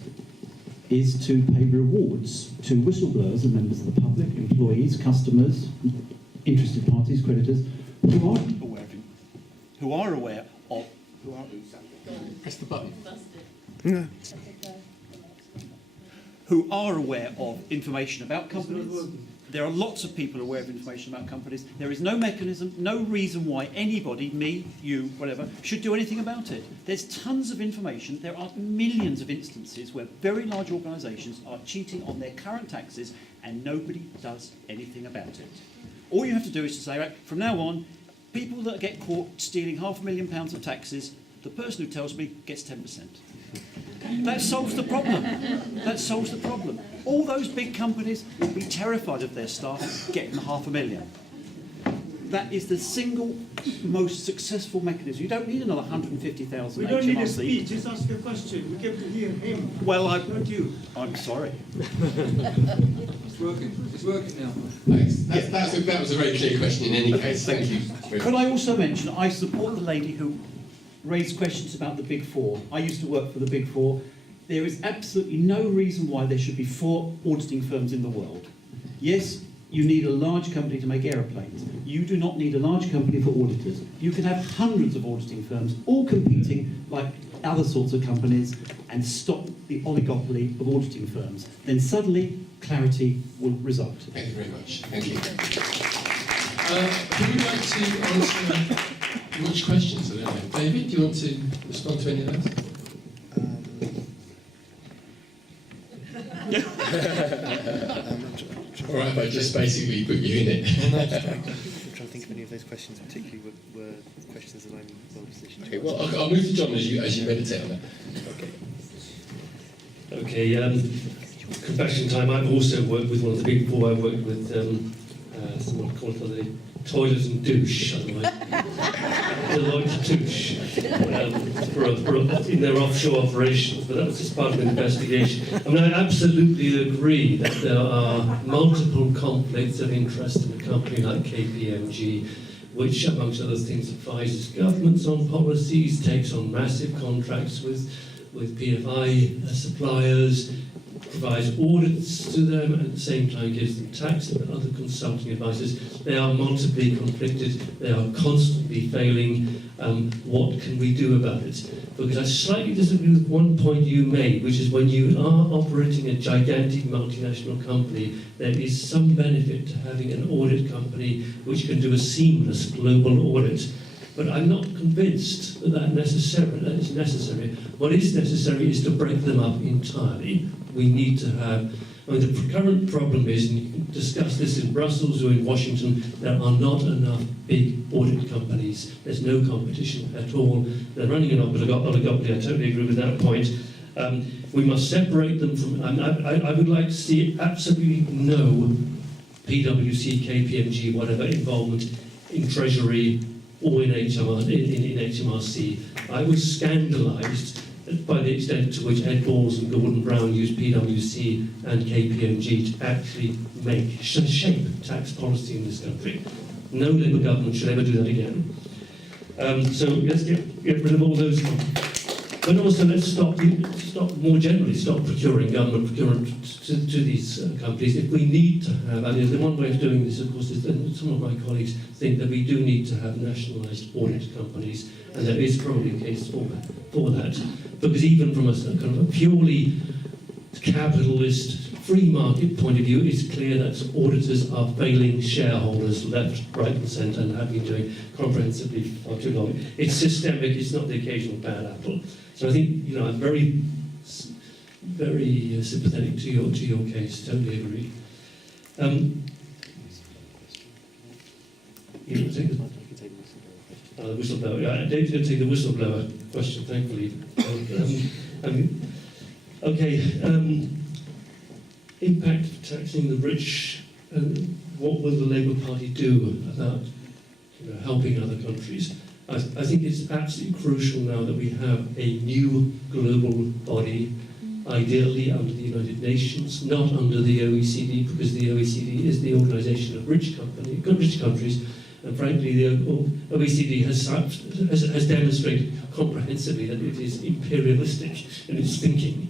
is to pay rewards to whistleblowers and members of the public, employees, customers, interested parties, creditors, who are aware of Press the button. No. Who are aware of information about companies, There are lots of people aware of information about companies. There is no mechanism, no reason why anybody, me, you, whatever, should do anything about it. There's tons of information. There are millions of instances where very large organisations are cheating on their current taxes and nobody does anything about it. All you have to do is to say, right, from now on, people that get caught stealing £500,000 of taxes, the person who tells me gets 10%. That solves the problem. That solves the problem. All those big companies will be terrified of their staff getting £500,000. That is the single most successful mechanism. You don't need another 150,000 HMRC. We don't need a speech, just ask a question. We get to hear him. Well, I'm sorry. It's working now. Thanks. That was a very clear question in any case. Thank you. Could I also mention, I support the lady who raised questions about the Big Four. I used to work for the Big Four. There is absolutely no reason why there should be 4 auditing firms in the world. Yes, you need a large company to make aeroplanes. You do not need a large company for auditors. You can have hundreds of auditing firms, all competing like other sorts of companies, and stop the oligopoly of auditing firms. Then suddenly, clarity will result. Thank you very much. Thank you. Who would like to answer which questions? David, do you want to respond to any of those? All right, if I just basically put you in it. I'm trying to think if any of those questions particularly were questions that I'm well positioned to. Okay, well, I'll move to John as you meditate on that. Okay, confession time. I've also worked with one of the Big Four. I've worked with someone called for the toilet and douche, Deloitte douche, in their offshore operations, but that was just part of the investigation. I mean, I absolutely agree that there are multiple conflicts of interest in a company like KPMG, which, amongst other things, advises governments on policies, takes on massive contracts with PFI suppliers, provides audits to them, and at the same time gives them tax and other consulting advices. They are multiply conflicted, they are constantly failing. What can we do about it? Because I slightly disagree with one point you made, which is when you are operating a gigantic multinational company, there is some benefit to having an audit company which can do a seamless global audit. But I'm not convinced that that is necessary. What is necessary is to break them up entirely. We need to have, the current problem is, and you can discuss this in Brussels or in Washington, there are not enough big audit companies. There's no competition at all. They're running an oligopoly. I totally agree with that point. We must separate them from, I would like to see absolutely no PwC, KPMG, whatever involvement in Treasury or in HMRC. I was scandalised by the extent to which Ed Balls and Gordon Brown used PwC and KPMG to actually shape tax policy in this country. No Labour government should ever do that again. So let's get rid of all those. But also let's stop more generally, stop procuring government procurement to these companies. If we need to have, and the one way of doing this, of course, is that some of my colleagues think that we do need to have nationalised audit companies, and there is probably a case for that. Because even from a kind of a purely capitalist, free market point of view, it's clear that auditors are failing shareholders left, right and centre, and have been doing comprehensively far too long. It's systemic, it's not the occasional bad apple. So I think, I'm very, very sympathetic to your case, totally agree. The whistleblower. Yeah, Dave's going to take the whistleblower question, thankfully. Impact of taxing the rich. What will the Labour Party do about helping other countries? I think it's absolutely crucial now that we have a new global body, ideally under the United Nations, not under the OECD, because the OECD is the organisation of rich countries. And frankly, the OECD has demonstrated comprehensively that it is imperialistic in its thinking.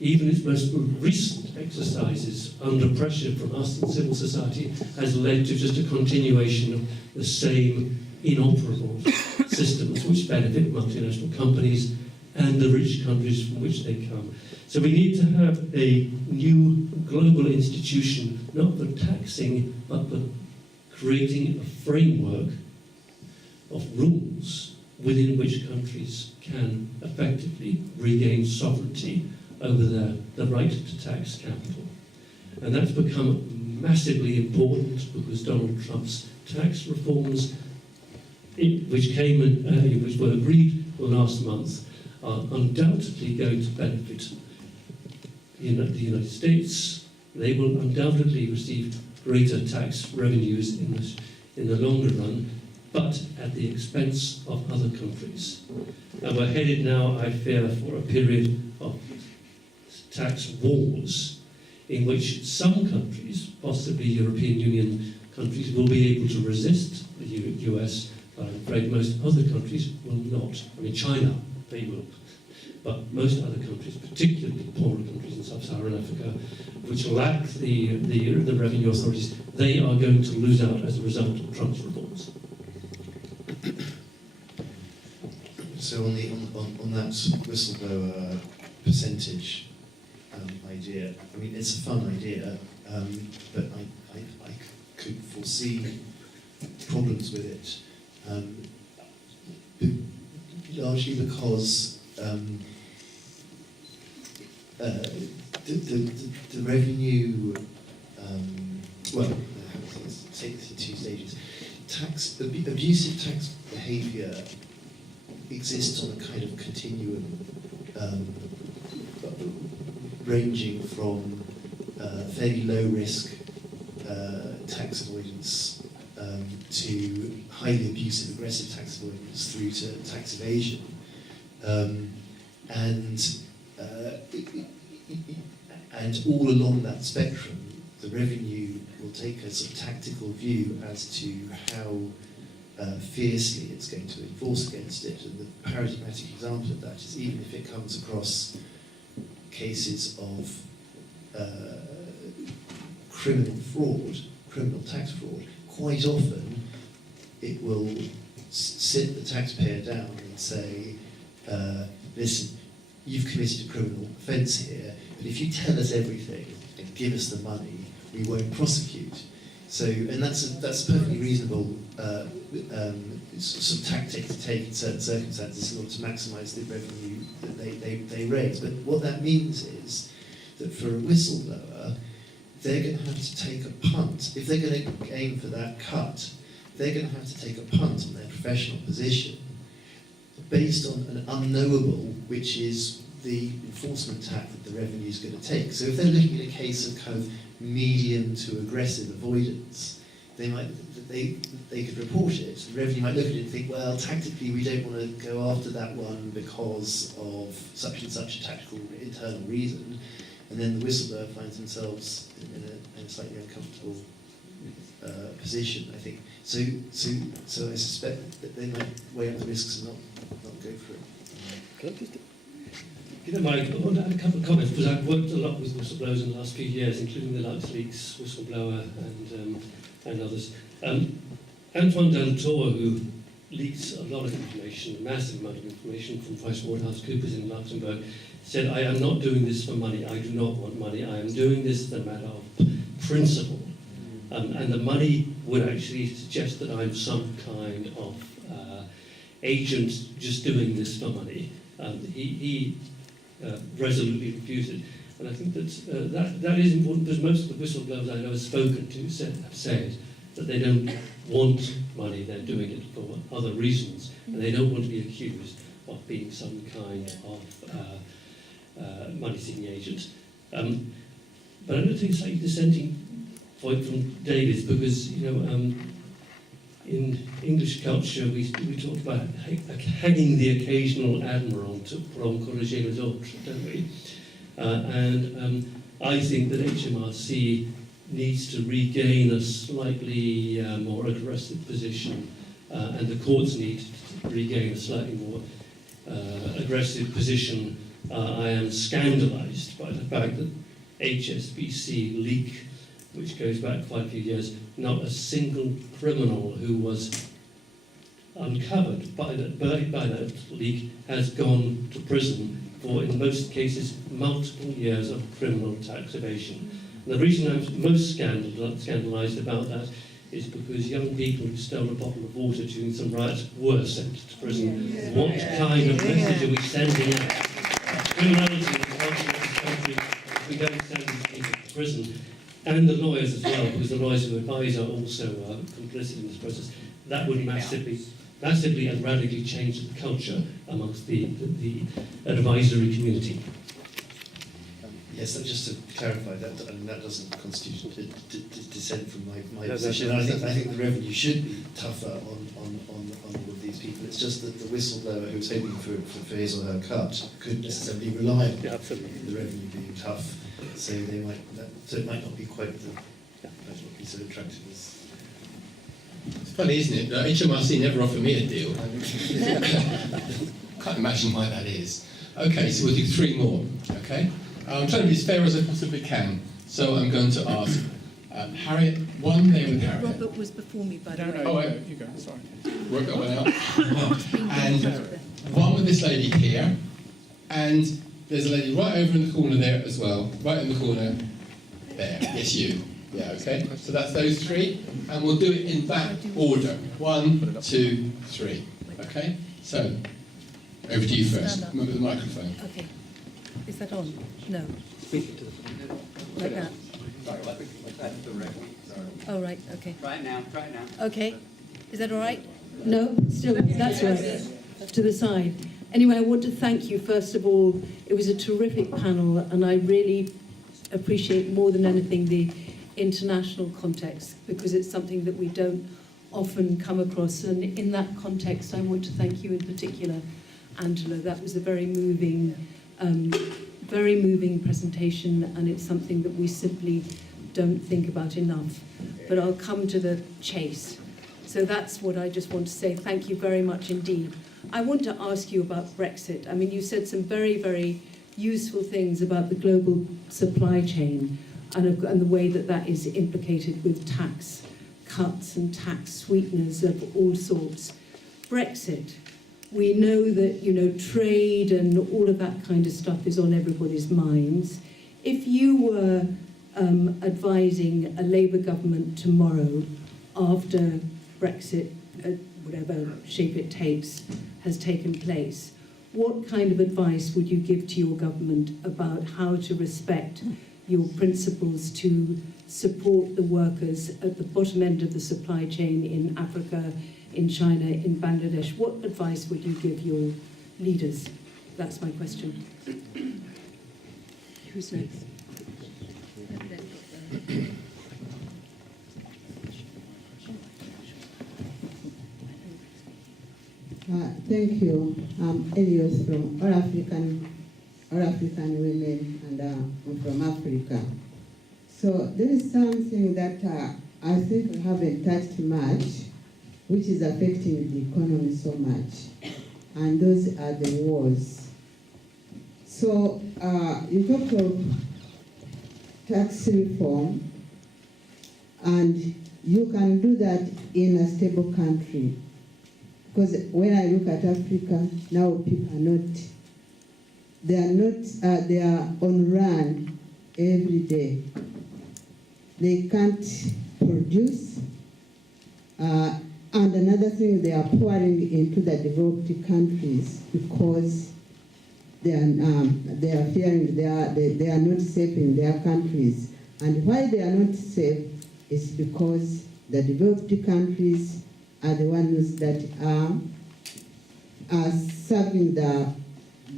Even its most recent exercises under pressure from us in civil society has led to just a continuation of the same inoperable systems which benefit multinational companies and the rich countries from which they come. So we need to have a new global institution, not for taxing, but for creating a framework of rules within which countries can effectively regain sovereignty over the right to tax capital. And that's become massively important because Donald Trump's tax reforms, which were agreed last month, are undoubtedly going to benefit the United States. They will undoubtedly receive greater tax revenues in the longer run, but at the expense of other countries. And we're headed now, I fear, for a period of tax wars in which some countries, possibly European Union countries, will be able to resist the US. I'm afraid most other countries will not. I mean, China, they will. But most other countries, particularly poorer countries in sub-Saharan Africa, which lack the revenue authorities, they are going to lose out as a result of Trump's reforms. So on that whistleblower percentage idea, I mean, it's a fun idea, but I could foresee problems with it, largely because the revenue, well, let's take this in two stages. Abusive tax behaviour exists on a kind of continuum, ranging from fairly low risk tax avoidance to highly abusive, aggressive tax avoidance through to tax evasion. And all along that spectrum, the revenue will take a sort of tactical view as to how fiercely it's going to enforce against it. And the paradigmatic example of that is even if it comes across cases of criminal tax fraud, quite often it will sit the taxpayer down and say, listen, you've committed a criminal offence here, but if you tell us everything and give us the money, we won't prosecute. So, and that's a perfectly reasonable sort of tactic to take in certain circumstances in order to maximise the revenue that they raise. But what that means is that for a whistleblower, they're going to have to take a punt. If they're going to aim for that cut, they're going to have to take a punt on their professional position based on an unknowable, which is the enforcement tack that the revenue is going to take. So if they're looking at a case of kind of medium to aggressive avoidance, they could report it. The revenue might look at it and think, well, tactically we don't want to go after that one because of such and such a tactical internal reason, and then the whistleblower finds themselves in a slightly uncomfortable position, I think. So I suspect that they might weigh up the risks and not go for it. If you don't mind, I want to add a couple of comments, because I've worked a lot with whistleblowers in the last few years, including the LuxLeaks whistleblower and others. Antoine Deltour, who leaks a lot of information, a massive amount of information from PricewaterhouseCoopers in Luxembourg, said, I am not doing this for money, I do not want money, I am doing this as a matter of principle. And the money would actually suggest that I'm some kind of agent just doing this for money. He resolutely refused it. And I think that is important, because most of the whistleblowers I know have spoken to have said that they don't want money, they're doing it for other reasons, and they don't want to be accused of being some kind of money-seeking agent. But I'm going to take a slightly dissenting point from David, because in English culture we talk about hanging the occasional admiral pour encourager les autres, don't we? And I think that HMRC needs to regain a slightly more aggressive position, and the courts need to regain a slightly more aggressive position. I am scandalised by the fact that HSBC leak, which goes back quite a few years, not a single criminal who was uncovered by that leak has gone to prison for, in most cases, multiple years of criminal tax evasion. And the reason I'm most scandalised about that is because young people who stole a bottle of water during some riots were sent to prison. What kind of message are we sending out? Criminality is part of this country. We don't send these people to prison. And the lawyers as well, because the lawyers who advise are also complicit in this process. That would massively and radically change the culture amongst the advisory community. Yes, just to clarify that, that doesn't constitute dissent from my position. I think the revenue should be tougher on all of these people. It's just that the whistleblower who's hoping for his or her cut could necessarily rely on the revenue being tough. So it might not be quite be so attractive as. It's funny, isn't it? HMRC never offered me a deal. Can't imagine why that is. Okay, so we'll do 3 more. Okay, I'm trying to be as fair as I possibly can. So I'm going to ask Harriet. One there with Harriet. Robert was before me, but you go. Sorry. Work that one out. And one with this lady here, and there's a lady right over in the corner there as well. Right in the corner there. Yes, you. Yeah, okay. So that's those 3, and we'll do it in that order. 1, 2, 3. Okay? So, over to you first. Remember the microphone. Okay. Is that on? No. Speak to the phone. Like that? Sorry, that's the red one. Sorry. Oh, right. Okay. Try it now. Try it now. Okay. Is that all right? No, still, that's right. To the side. Anyway, I want to thank you, first of all. It was a terrific panel, and I really appreciate more than anything the international context, because it's something that we don't often come across. And in that context, I want to thank you in particular, Angela. That was a very moving presentation, and it's something that we simply don't think about enough. But I'll come to the chase. So that's what I just want to say. Thank you very much indeed. I want to ask you about Brexit. I mean, you said some very, very useful things about the global supply chain and the way that that is implicated with tax cuts and tax sweeteners of all sorts. Brexit, we know that, trade and all of that kind of stuff is on everybody's minds. If you were advising a Labour government tomorrow after Brexit, whatever shape it takes, has taken place, what kind of advice would you give to your government about how to respect your principles to support the workers at the bottom end of the supply chain in Africa, in China, in Bangladesh? What advice would you give your leaders? That's my question. Who's next? Thank you. I'm Elios from All African Women, and I'm from Africa. So there is something that I think we haven't touched much, which is affecting the economy so much, and those are the wars. So you talked of tax reform, and you can do that in a stable country. Because when I look at Africa, now people are not, they are on run every day. They can't produce. And another thing, they are pouring into the developed countries because they are fearing they are not safe in their countries. And why they are not safe is because the developed countries are the ones that are serving the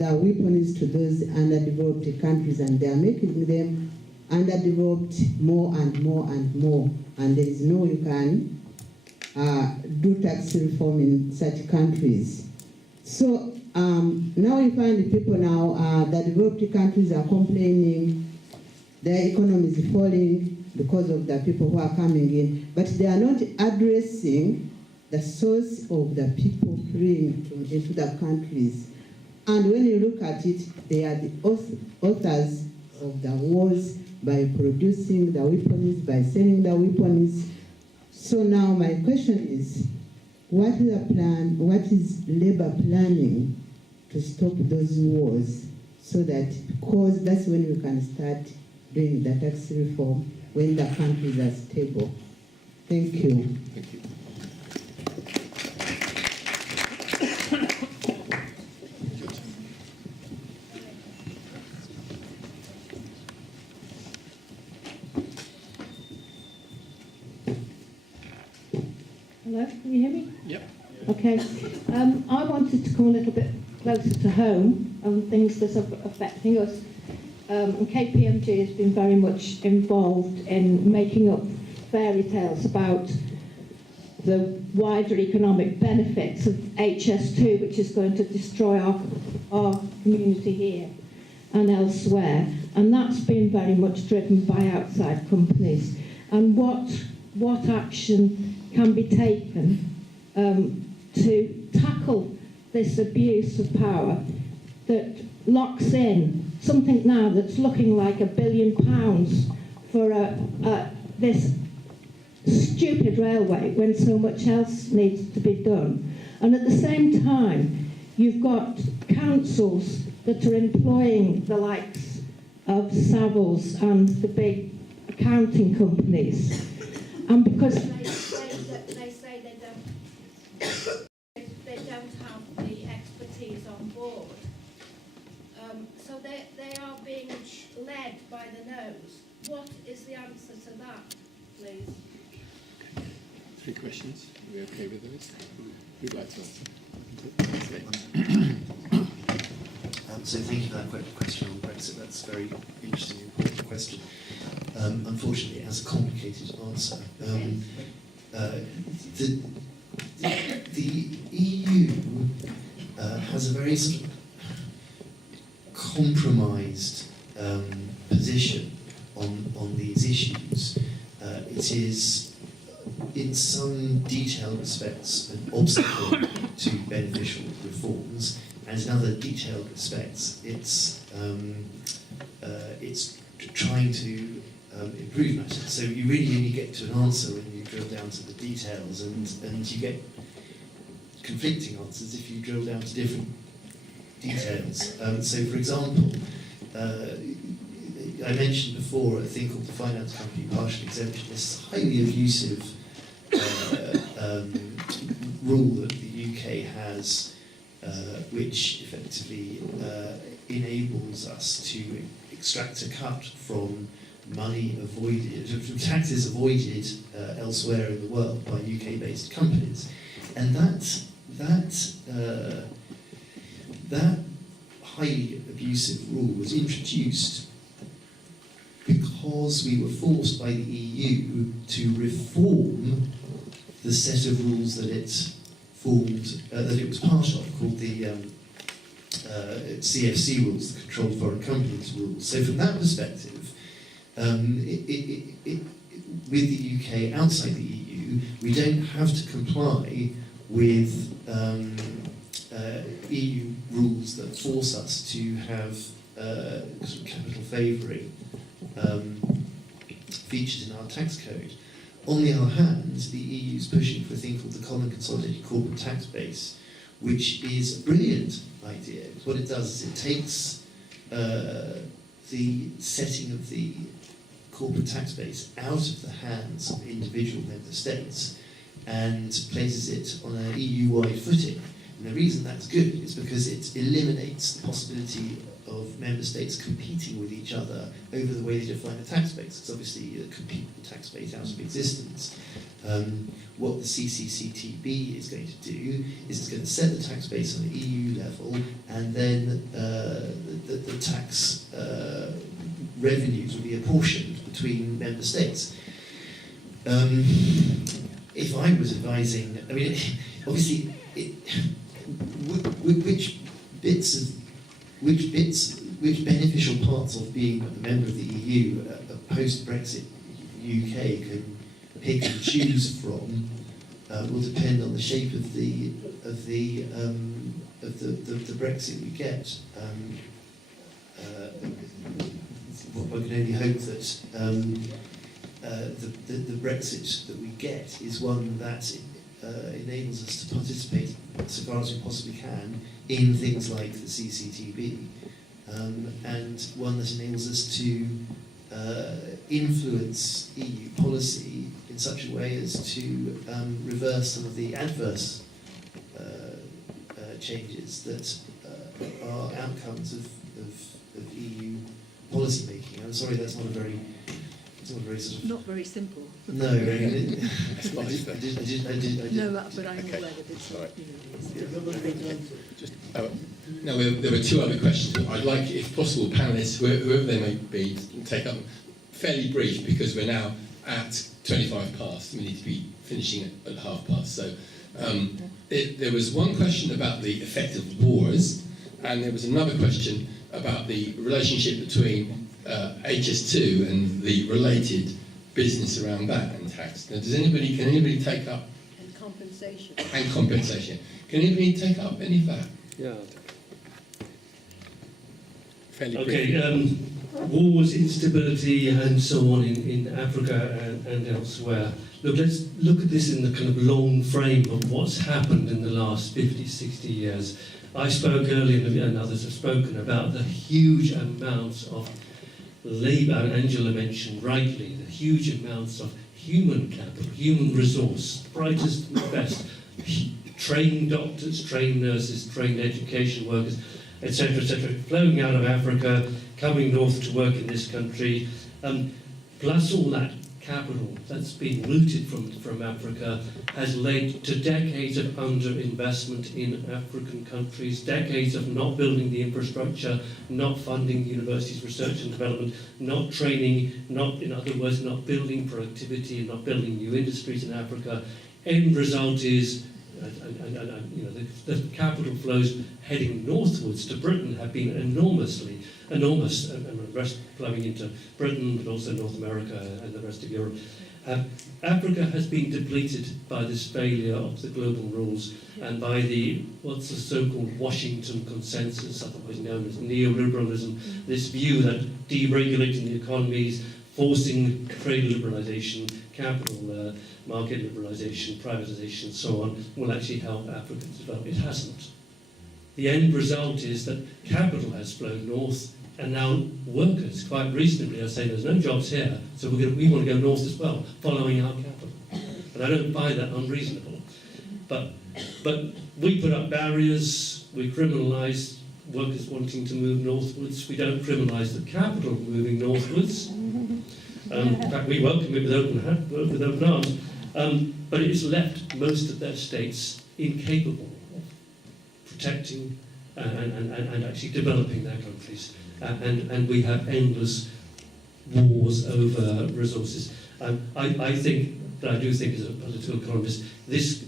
weapons to those underdeveloped countries, and they are making them underdeveloped more and more and more. And there is no you can do tax reform in such countries. So now we find the people now, the developed countries are complaining, their economy is falling because of the people who are coming in, but they are not addressing the source of the people fleeing into the countries. And when you look at it, they are the authors of the wars by producing the weapons, by selling the weapons. So now my question is, what is Labour planning to stop those wars, so that, because that's when we can start doing the tax reform, when the countries are stable. Thank you. Thank you. Hello, can you hear me? Yeah. Okay. I wanted to come a little bit closer to home on things that are affecting us. And KPMG has been very much involved in making up fairy tales about the wider economic benefits of HS2, which is going to destroy our community here and elsewhere. And that's been very much driven by outside companies. And what action can be taken to tackle this abuse of power that locks in something now that's looking like £1 billion for this stupid railway when so much else needs to be done. And at the same time, you've got councils that are employing the likes of Savills and the big accounting companies. And because they say they don't have the expertise on board, so they are being led by the nose. What is the answer to that, please? 3 questions. Are we okay with those? Who'd like to? So thank you for that question on Brexit. That's a very interesting and important question. Unfortunately, it has a complicated answer. The EU has a very sort of compromised position on these issues. It is, in some detailed respects, an obstacle to beneficial reforms, and in other detailed respects, it's trying to improve matters. So you really only get to an answer when you drill down to the details, and you get conflicting answers if you drill down to different details. So, for example, I mentioned before a thing called the finance company partial exemption. This highly abusive rule that the UK has, which effectively enables us to extract a cut from money avoided, from taxes avoided elsewhere in the world by UK-based companies, and that highly abusive rule was introduced because we were forced by the EU to reform the set of rules that it formed, that it was part of, called the CFC rules, the Controlled Foreign Companies rules. So from that perspective, with the UK outside the EU, we don't have to comply with EU rules that force us to have sort of capital favouring features in our tax code. On the other hand, the EU is pushing for a thing called the Common Consolidated Corporate Tax Base, which is a brilliant idea. What it does is it takes the setting of the corporate tax base out of the hands of individual member states and places it on an EU-wide footing. And the reason that's good is because it eliminates the possibility of member states competing with each other over the way they define a tax base. Because obviously compete the tax base out of existence. What the CCCTB is going to do is it's going to set the tax base on an EU level, and then the tax revenues will be apportioned between member states. If I was advising, I mean, obviously, which beneficial parts of being a member of the EU, a post-Brexit UK can pick and choose from, will depend on the shape of the Brexit we get. One can only hope that the Brexit that we get is one that enables us to participate so far as we possibly can in things like the CCTB, and one that enables us to influence EU policy in such a way as to reverse some of the adverse changes that are outcomes of EU policy making. I'm sorry, that's not a very sort of... Not very simple. No, I No, but I did. know Okay. well with All right. Just, now, there were two other questions. I'd like, if possible, panellists, whoever they may be, take up fairly brief, because we're now at 25 past. We need to be finishing at half past. So there was one question about the effect of wars, and there was another question about the relationship between HS2 and the related business around that and tax. Now, can anybody take up? And compensation. And compensation. Can anybody take up any of that? Yeah. Fairly Okay, briefly. wars, instability, and so on in Africa and elsewhere. Look, let's look at this in the kind of long frame of what's happened in the last 50, 60 years. I spoke earlier, and others have spoken, about the huge amounts of labour, and Angela mentioned rightly, the huge amounts of human capital, human resource, brightest and best, trained doctors, trained nurses, trained education workers, etc., flowing out of Africa, coming north to work in this country, plus all that capital that's been looted from Africa has led to decades of underinvestment in African countries, decades of not building the infrastructure, not funding universities' research and development, not training, in other words, not building productivity, not building new industries in Africa. End result is the capital flows heading northwards to Britain have been enormous, and the rest flowing into Britain, but also North America and the rest of Europe. Africa has been depleted by this failure of the global rules and by what's the so-called Washington consensus, otherwise known as neoliberalism, this view that deregulating the economies, forcing trade liberalisation, capital market liberalisation, privatisation, so on, will actually help Africa to develop. It hasn't. The end result is that capital has flowed north, and now workers, quite reasonably, are saying there's no jobs here, so we want to go north as well, following our capital. And I don't find that unreasonable. But we put up barriers, we criminalise workers wanting to move northwards, we don't criminalise the capital moving northwards. In fact, we welcome it with open arms. But it's left most of their states incapable of protecting and actually developing their countries. And we have endless wars over resources. I do think as a political economist, this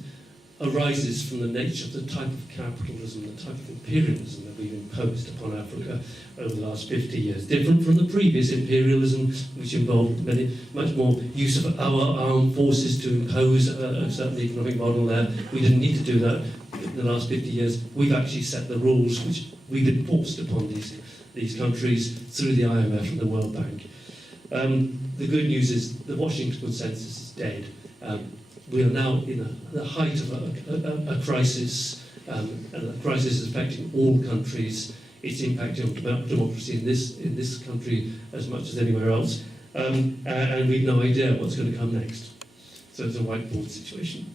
arises from the nature of the type of capitalism, the type of imperialism that we've imposed upon Africa over the last 50 years. Different from the previous imperialism, which involved much more use of our armed forces to impose a certain economic model there. We didn't need to do that in the last 50 years. We've actually set the rules which we've enforced upon these countries through the IMF and the World Bank. The good news is the Washington Consensus is dead. We are now in the height of a crisis, and the crisis is affecting all countries. It's impacting on democracy in this country as much as anywhere else, and we've no idea what's going to come next. So it's a whiteboard situation.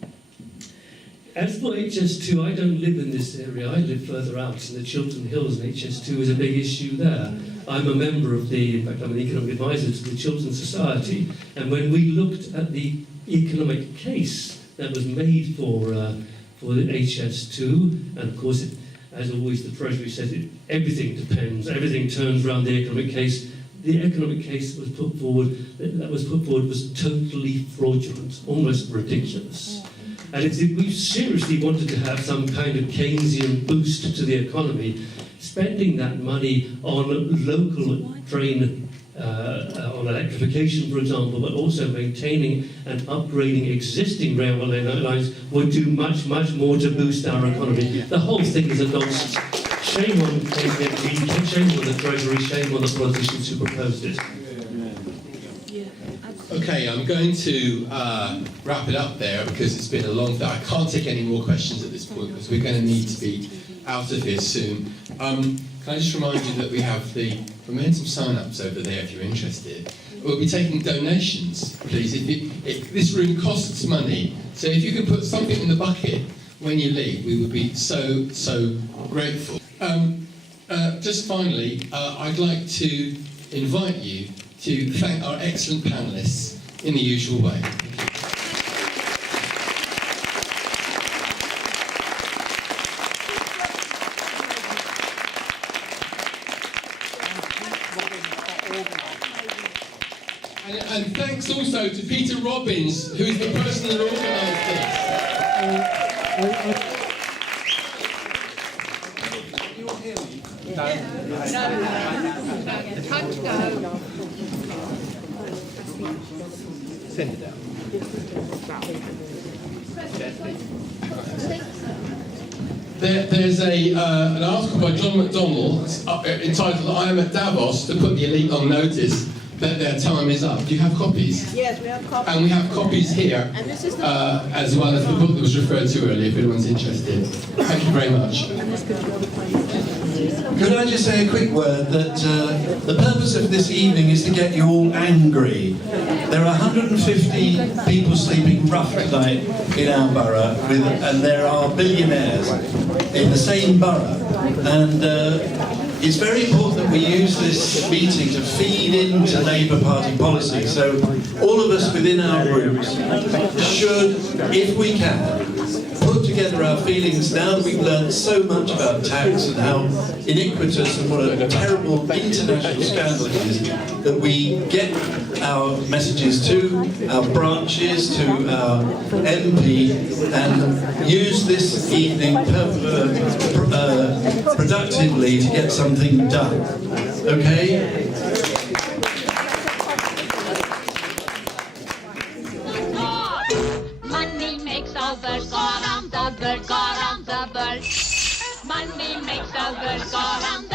As for HS2, I don't live in this area. I live further out in the Chiltern Hills, and HS2 is a big issue there. I'm a member of in fact, I'm an economic advisor to the Chiltern Society, and when we looked at the economic case that was made for the HS2, and of course, as always, the Treasury says everything depends, everything turns around the economic case. The economic case was put forward was totally fraudulent, almost ridiculous. And if we seriously wanted to have some kind of Keynesian boost to the economy, spending that money on local train, on electrification, for example, but also maintaining and upgrading existing railway lines would do much, much more to boost our economy. The whole thing is a nonsense. Shame on KPMG, shame on the Treasury, shame on the politicians who proposed it. Okay, I'm going to wrap it up there because it's been a long day. I can't take any more questions at this point because we're going to need to be out of here soon. Can I just remind you that we have the Momentum sign-ups over there if you're interested. We'll be taking donations, please. This room costs money, so if you could put something in the bucket when you leave, we would be so grateful. Just finally, I'd like to invite you to thank our excellent panellists in the usual way. And thanks also to Peter Robbins, who is the person that organised this. Send it out. There's an article by John McDonnell entitled "I am at Davos to put the elite on notice that their time is up." Do you have copies? Yes, we have copies. And we have copies here, And this is the as well as the book that was referred to earlier, if anyone's interested. Thank you very much. Could I just say a quick word that the purpose of this evening is to get you all angry. There are 150 people sleeping rough tonight in our borough, and there are billionaires in the same borough. And it's very important that we use this meeting to feed into Labour Party policy. So all of us within our groups should, if we can, put together our feelings now that we've learned so much about tax and how iniquitous and what a terrible international scandal it is, that we get our messages to our branches, to our MP, and use this evening productively to get something done. Okay? Money makes the world go round, the world go round, the world. Money makes the world go round.